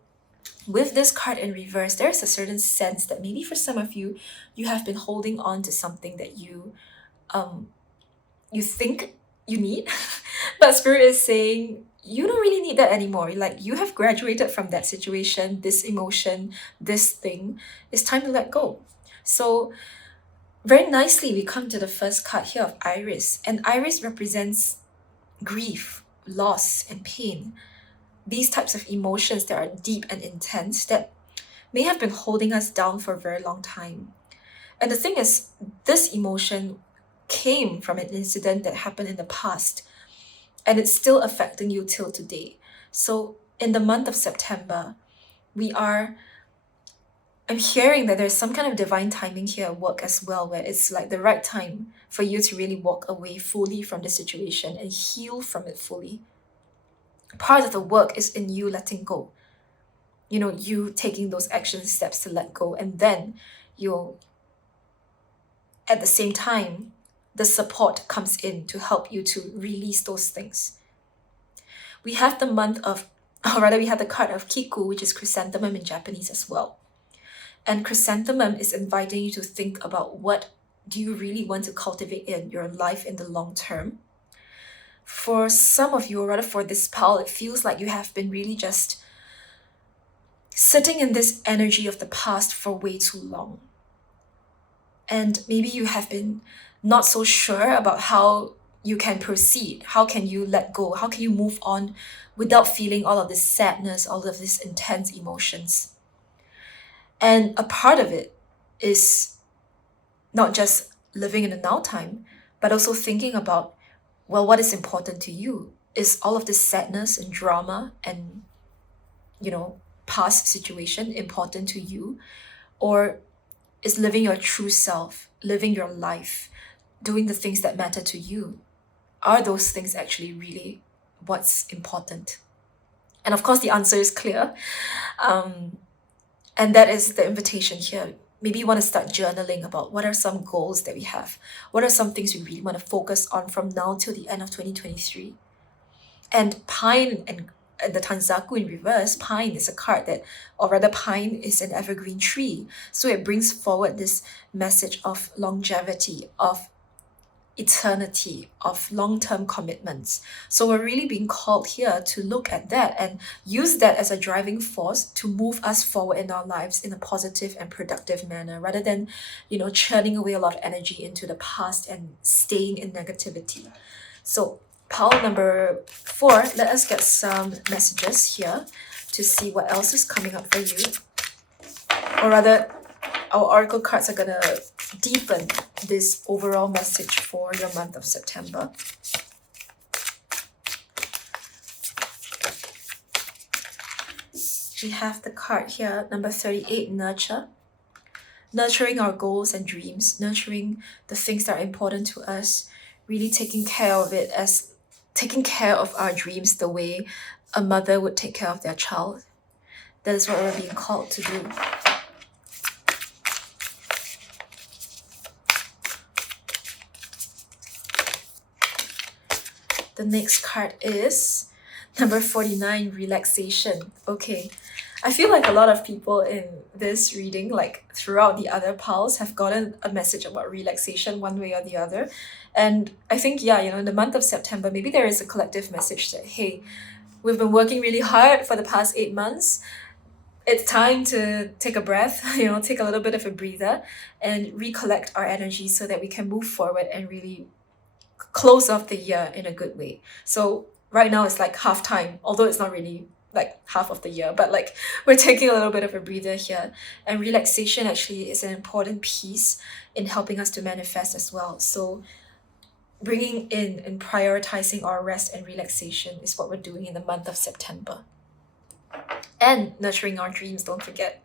with this card in reverse, there's a certain sense that maybe for some of you, you have been holding on to something that you think you need, but spirit is saying you don't really need that anymore. Like, you have graduated from that situation, this emotion, this thing. It's time to let go. So very nicely, we come to the first card here of Iris, and Iris represents grief, loss, and pain. These types of emotions that are deep and intense that may have been holding us down for a very long time. And the thing is, this emotion came from an incident that happened in the past, and it's still affecting you till today. So in the month of September, I'm hearing that there's some kind of divine timing here at work as well, where it's like the right time for you to really walk away fully from the situation and heal from it fully. Part of the work is in you letting go. You taking those action steps to let go, and then you'll, at the same time, the support comes in to help you to release those things. We have the card of Kiku, which is chrysanthemum in Japanese as well. And chrysanthemum is inviting you to think about what do you really want to cultivate in your life in the long term. For some of you, or rather for this pal, it feels like you have been really just sitting in this energy of the past for way too long. And maybe you have been not so sure about how you can proceed. How can you let go? How can you move on without feeling all of this sadness, all of these intense emotions? And a part of it is not just living in the now time, but also thinking about, well, what is important to you? Is all of this sadness and drama and, past situation important to you? Or is living your true self, living your life, doing the things that matter to you, are those things actually really what's important? And of course, the answer is clear. And that is the invitation here. Maybe you want to start journaling about what are some goals that we have. What are some things we really want to focus on from now till the end of 2023? And pine and the Tanzaku in reverse, pine is a card that, or rather pine is an evergreen tree. So it brings forward this message of longevity, of eternity, of long-term commitments. So we're really being called here to look at that and use that as a driving force to move us forward in our lives in a positive and productive manner, rather than, churning away a lot of energy into the past and staying in negativity. So pile number 4, let us get some messages here to see what else is coming up for you. Or rather, our oracle cards are gonna deepen this overall message for your month of September. We have the card here, number 38, nurture. Nurturing our goals and dreams, nurturing the things that are important to us, really taking care of it as taking care of our dreams the way a mother would take care of their child. That is what we're being called to do. The next card is number 49, relaxation. Okay, I feel like a lot of people in this reading, like throughout the other piles, have gotten a message about relaxation one way or the other. And I think, in the month of September, maybe there is a collective message that, hey, we've been working really hard for the past 8 months. It's time to take a breath, take a little bit of a breather and recollect our energy so that we can move forward and really close off the year in a good way. So right now it's like half time, although it's not really like half of the year, but like we're taking a little bit of a breather here. And relaxation actually is an important piece in helping us to manifest as well. So bringing in and prioritizing our rest and relaxation is what we're doing in the month of September. And nurturing our dreams, don't forget.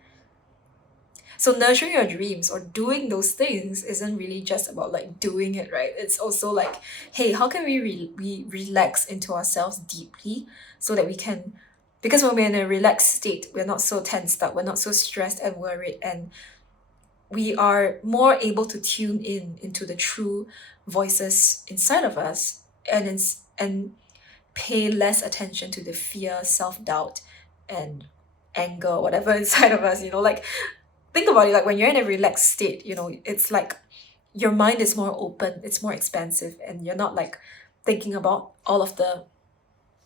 So nurturing your dreams or doing those things isn't really just about like doing it, right? It's also like, hey, how can we relax into ourselves deeply so that we can Because when we're in a relaxed state, we're not so tensed up, we're not so stressed and worried, and we are more able to tune in into the true voices inside of us, and pay less attention to the fear, self-doubt, and anger, whatever inside of us. Like, think about it, like when you're in a relaxed state, it's like your mind is more open, it's more expansive, and you're not like thinking about all of the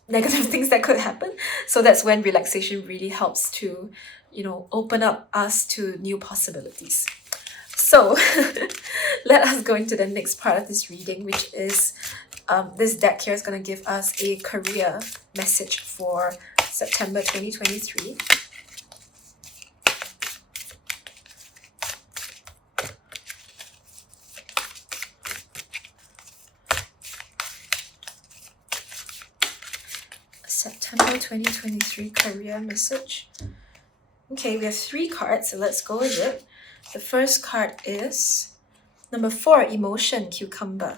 negative things that could happen. So that's when relaxation really helps to, open up us to new possibilities. So let us go into the next part of this reading, which is this deck here is going to give us a career message for September 2023. September 2023 career message. Okay, we have 3 cards, so let's go with it. The first card is number 4, emotion, cucumber.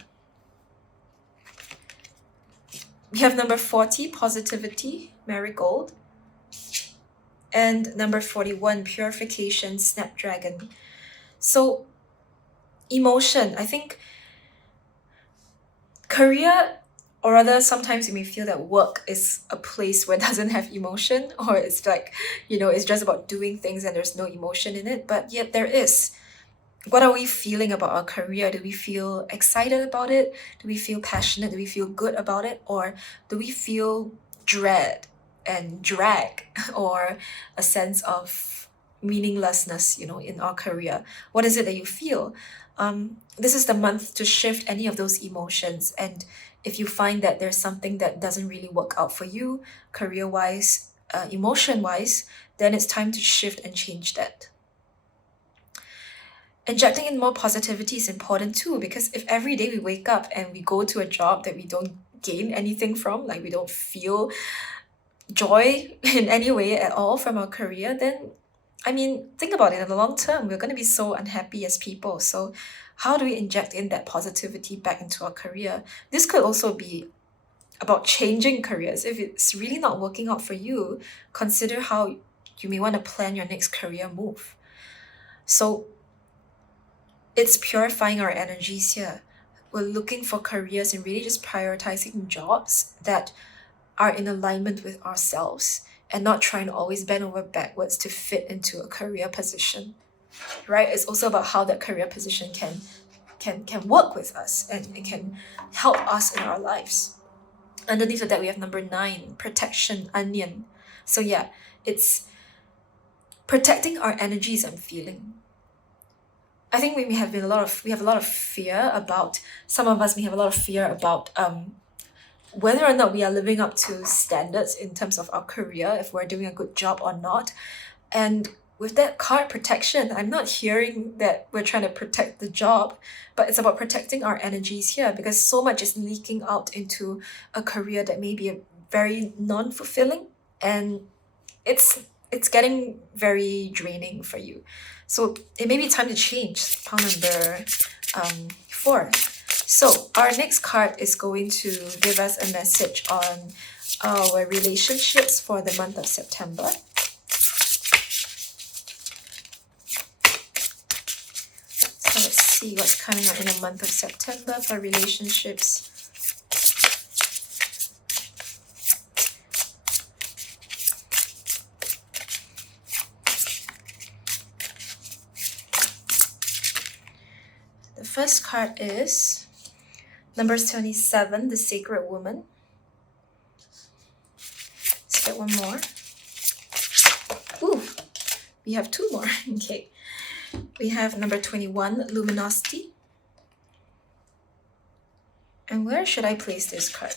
We have number 40, positivity, marigold. And number 41, purification, snapdragon. So, emotion, I think career, or rather sometimes you may feel that work is a place where it doesn't have emotion, or it's like, it's just about doing things and there's no emotion in it, but yet there is. What are we feeling about our career? Do we feel excited about it? Do we feel passionate? Do we feel good about it? Or do we feel dread and drag, or a sense of meaninglessness, in our career? What is it that you feel? This is the month to shift any of those emotions. And if you find that there's something that doesn't really work out for you, career-wise, emotion-wise, then it's time to shift and change that. Injecting in more positivity is important too, because if every day we wake up and we go to a job that we don't gain anything from, like we don't feel joy in any way at all from our career, then think about it, in the long term, we're going to be so unhappy as people. So how do we inject in that positivity back into our career? This could also be about changing careers. If it's really not working out for you, consider how you may want to plan your next career move. So it's purifying our energies here. We're looking for careers and really just prioritizing jobs that are in alignment with ourselves, and not trying to always bend over backwards to fit into a career position, right? It's also about how that career position can work with us, and it can help us in our lives. Underneath of that, we have number 9, protection, onion. So yeah, it's protecting our energies and feeling. I think we have a lot of fear about, some of us may have a lot of fear about whether or not we are living up to standards in terms of our career, if we're doing a good job or not. And with that card, protection, I'm not hearing that we're trying to protect the job, but it's about protecting our energies here, because so much is leaking out into a career that may be very non-fulfilling, and it's getting very draining for you. So it may be time to change. Pile number 4. So our next card is going to give us a message on our relationships for the month of September. So let's see what's coming out in the month of September for relationships. The first card is number 27, the sacred woman. Let's get one more. Ooh, we have 2 more. Okay. We have number 21, luminosity. And where should I place this card?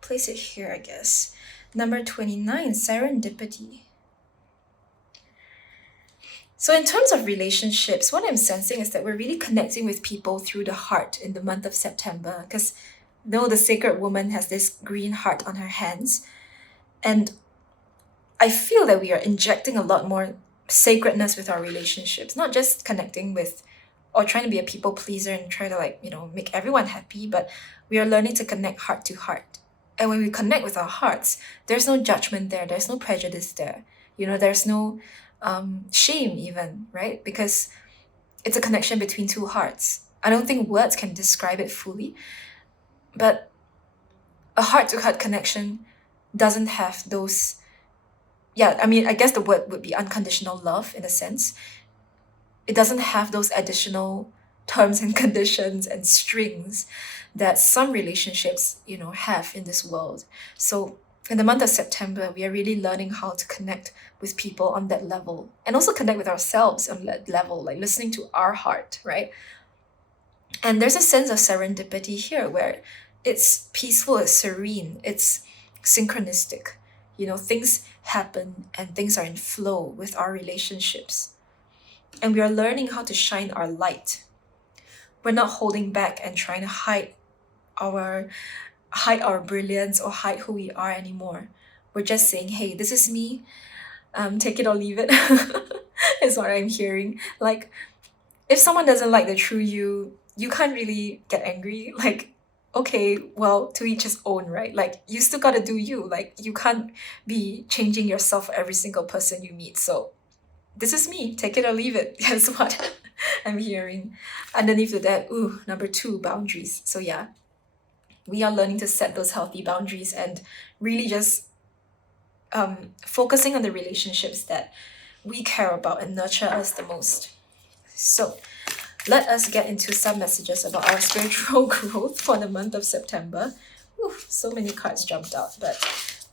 Place it here, I guess. Number 29, serendipity. So in terms of relationships, what I'm sensing is that we're really connecting with people through the heart in the month of September, because the sacred woman has this green heart on her hands. And I feel that we are injecting a lot more sacredness with our relationships, not just connecting with or trying to be a people pleaser and try to make everyone happy, but we are learning to connect heart to heart. And when we connect with our hearts, there's no judgment there, there's no prejudice there. There's no shame even, right? Because it's a connection between two hearts. I don't think words can describe it fully, but a heart-to-heart connection doesn't have those, I guess the word would be unconditional love in a sense. It doesn't have those additional terms and conditions and strings that some relationships, have in this world. So in the month of September, we are really learning how to connect with people on that level, and also connect with ourselves on that level, like listening to our heart, right? And there's a sense of serendipity here where it's peaceful, it's serene, it's synchronistic. Things happen and things are in flow with our relationships. And we are learning how to shine our light. We're not holding back and trying to hide our brilliance or hide who we are anymore. We're just saying, hey, this is me. Take it or leave it. Is what I'm hearing. Like, if someone doesn't like the true you, you can't really get angry. Like, okay, well, to each his own, right? Like, you still gotta do you. Like, you can't be changing yourself for every single person you meet. So this is me, take it or leave it. That's what I'm hearing. Underneath of that, number 2, boundaries. So yeah, we are learning to set those healthy boundaries and really just focusing on the relationships that we care about and nurture us the most. So let us get into some messages about our spiritual growth for the month of September. So many cards jumped out, but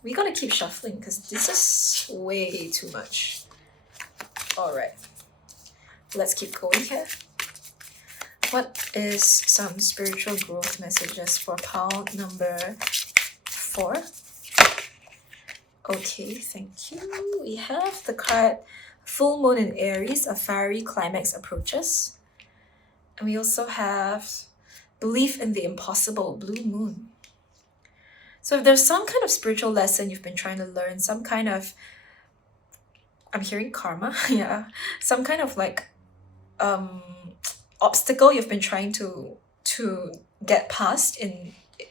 we gotta keep shuffling because this is way too much. All right, let's keep going here. What is some spiritual growth messages for pile number 4? Okay, thank you. We have the card Full Moon in Aries, a fiery climax approaches. And we also have Belief in the Impossible, Blue Moon. So if there's some kind of spiritual lesson you've been trying to learn, some kind of, I'm hearing karma, some kind of like obstacle you've been trying to get past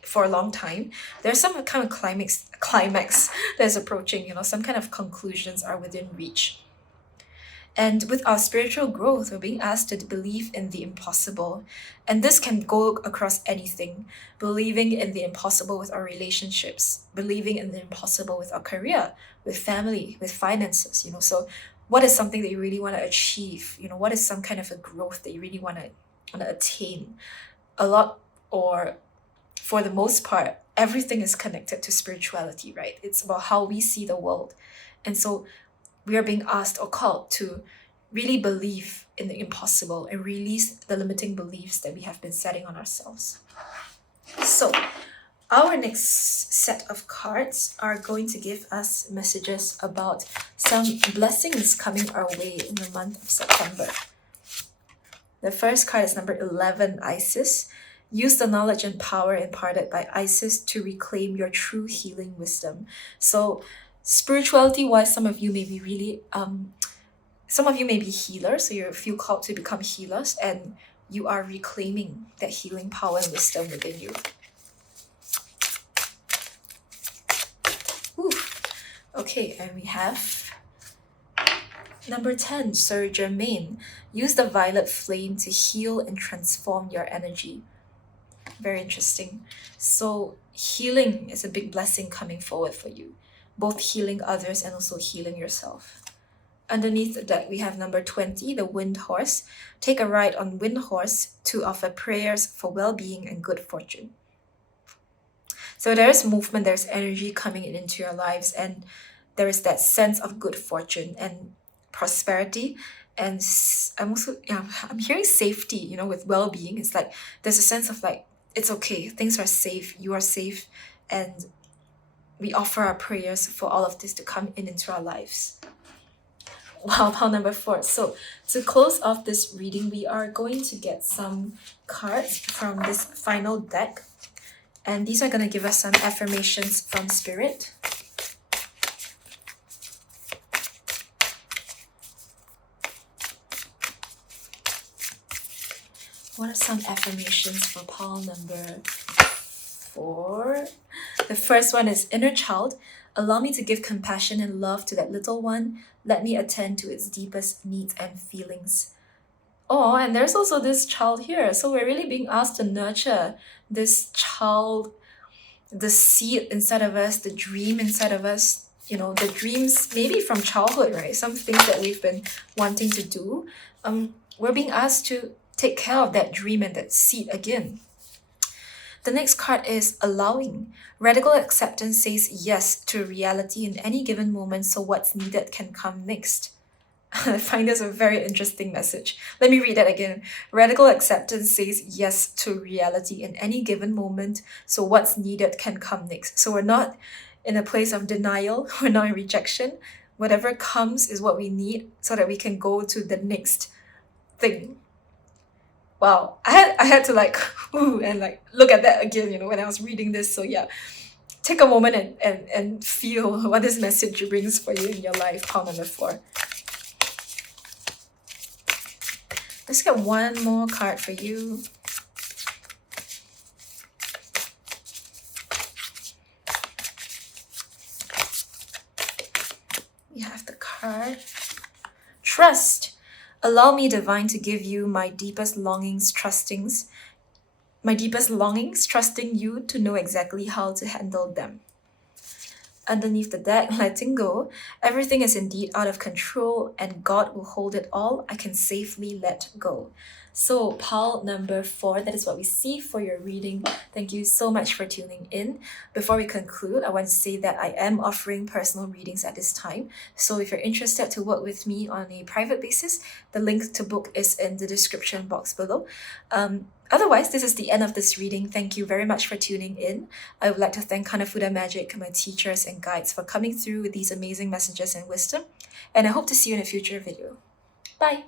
for a long time, there's some kind of climax that's approaching. Some kind of conclusions are within reach. And with our spiritual growth, we're being asked to believe in the impossible. And this can go across anything. Believing in the impossible with our relationships, believing in the impossible with our career, with family, with finances. So what is something that you really want to achieve? What is some kind of a growth that you really want to attain? A lot, or for the most part, everything is connected to spirituality, right? It's about how we see the world. And so we are being asked or called to really believe in the impossible and release the limiting beliefs that we have been setting on ourselves. So our next set of cards are going to give us messages about some blessings coming our way in the month of September. The first card is number 11, Isis. Use the knowledge and power imparted by Isis to reclaim your true healing wisdom. So spirituality-wise, some of you may be really, some of you may be healers, so you feel called to become healers, and you are reclaiming that healing power and wisdom within you. Okay, and we have number 10, Sir Germain. Use the violet flame to heal and transform your energy. Very interesting. So healing is a big blessing coming forward for you, both healing others and also healing yourself. Underneath that, we have number 20, the Wind Horse. Take a ride on Wind Horse to offer prayers for well-being and good fortune. So there's movement, there's energy coming into your lives, and there is that sense of good fortune and prosperity. And I'm hearing safety, with well-being. It's like there's a sense of like, it's okay, things are safe, you are safe, and we offer our prayers for all of this to come into our lives. Wow, pile number 4. So to close off this reading, we are going to get some cards from this final deck. And these are going to give us some affirmations from Spirit. What are some affirmations for pile number 4? The first one is inner child. Allow me to give compassion and love to that little one. Let me attend to its deepest needs and feelings. Oh, and there's also this child here. So we're really being asked to nurture this child, the seed inside of us, the dream inside of us, the dreams maybe from childhood, right? Some things that we've been wanting to do. We're being asked to take care of that dream and that seed again. The next card is allowing. Radical acceptance says yes to reality in any given moment, so what's needed can come next. I find this a very interesting message. Let me read that again. Radical acceptance says yes to reality in any given moment, so what's needed can come next. So we're not in a place of denial, we're not in rejection. Whatever comes is what we need so that we can go to the next thing. Wow, I had to ooh, and look at that again, when I was reading this. So yeah, take a moment and feel what this message brings for you in your life. Pile number 4. Let's get one more card for you. We have the card Trust. Allow me, divine, to give you my deepest longings, trusting you to know exactly how to handle them. Underneath the deck, letting go. Everything is indeed out of control and God will hold it all. I can safely let go. So pile number 4, that is what we see for your reading. Thank you so much for tuning in. Before we conclude, I want to say that I am offering personal readings at this time. So if you're interested to work with me on a private basis, the link to book is in the description box below. Otherwise, this is the end of this reading. Thank you very much for tuning in. I would like to thank Hanafuda Magic, my teachers and guides, for coming through with these amazing messages and wisdom. And I hope to see you in a future video. Bye!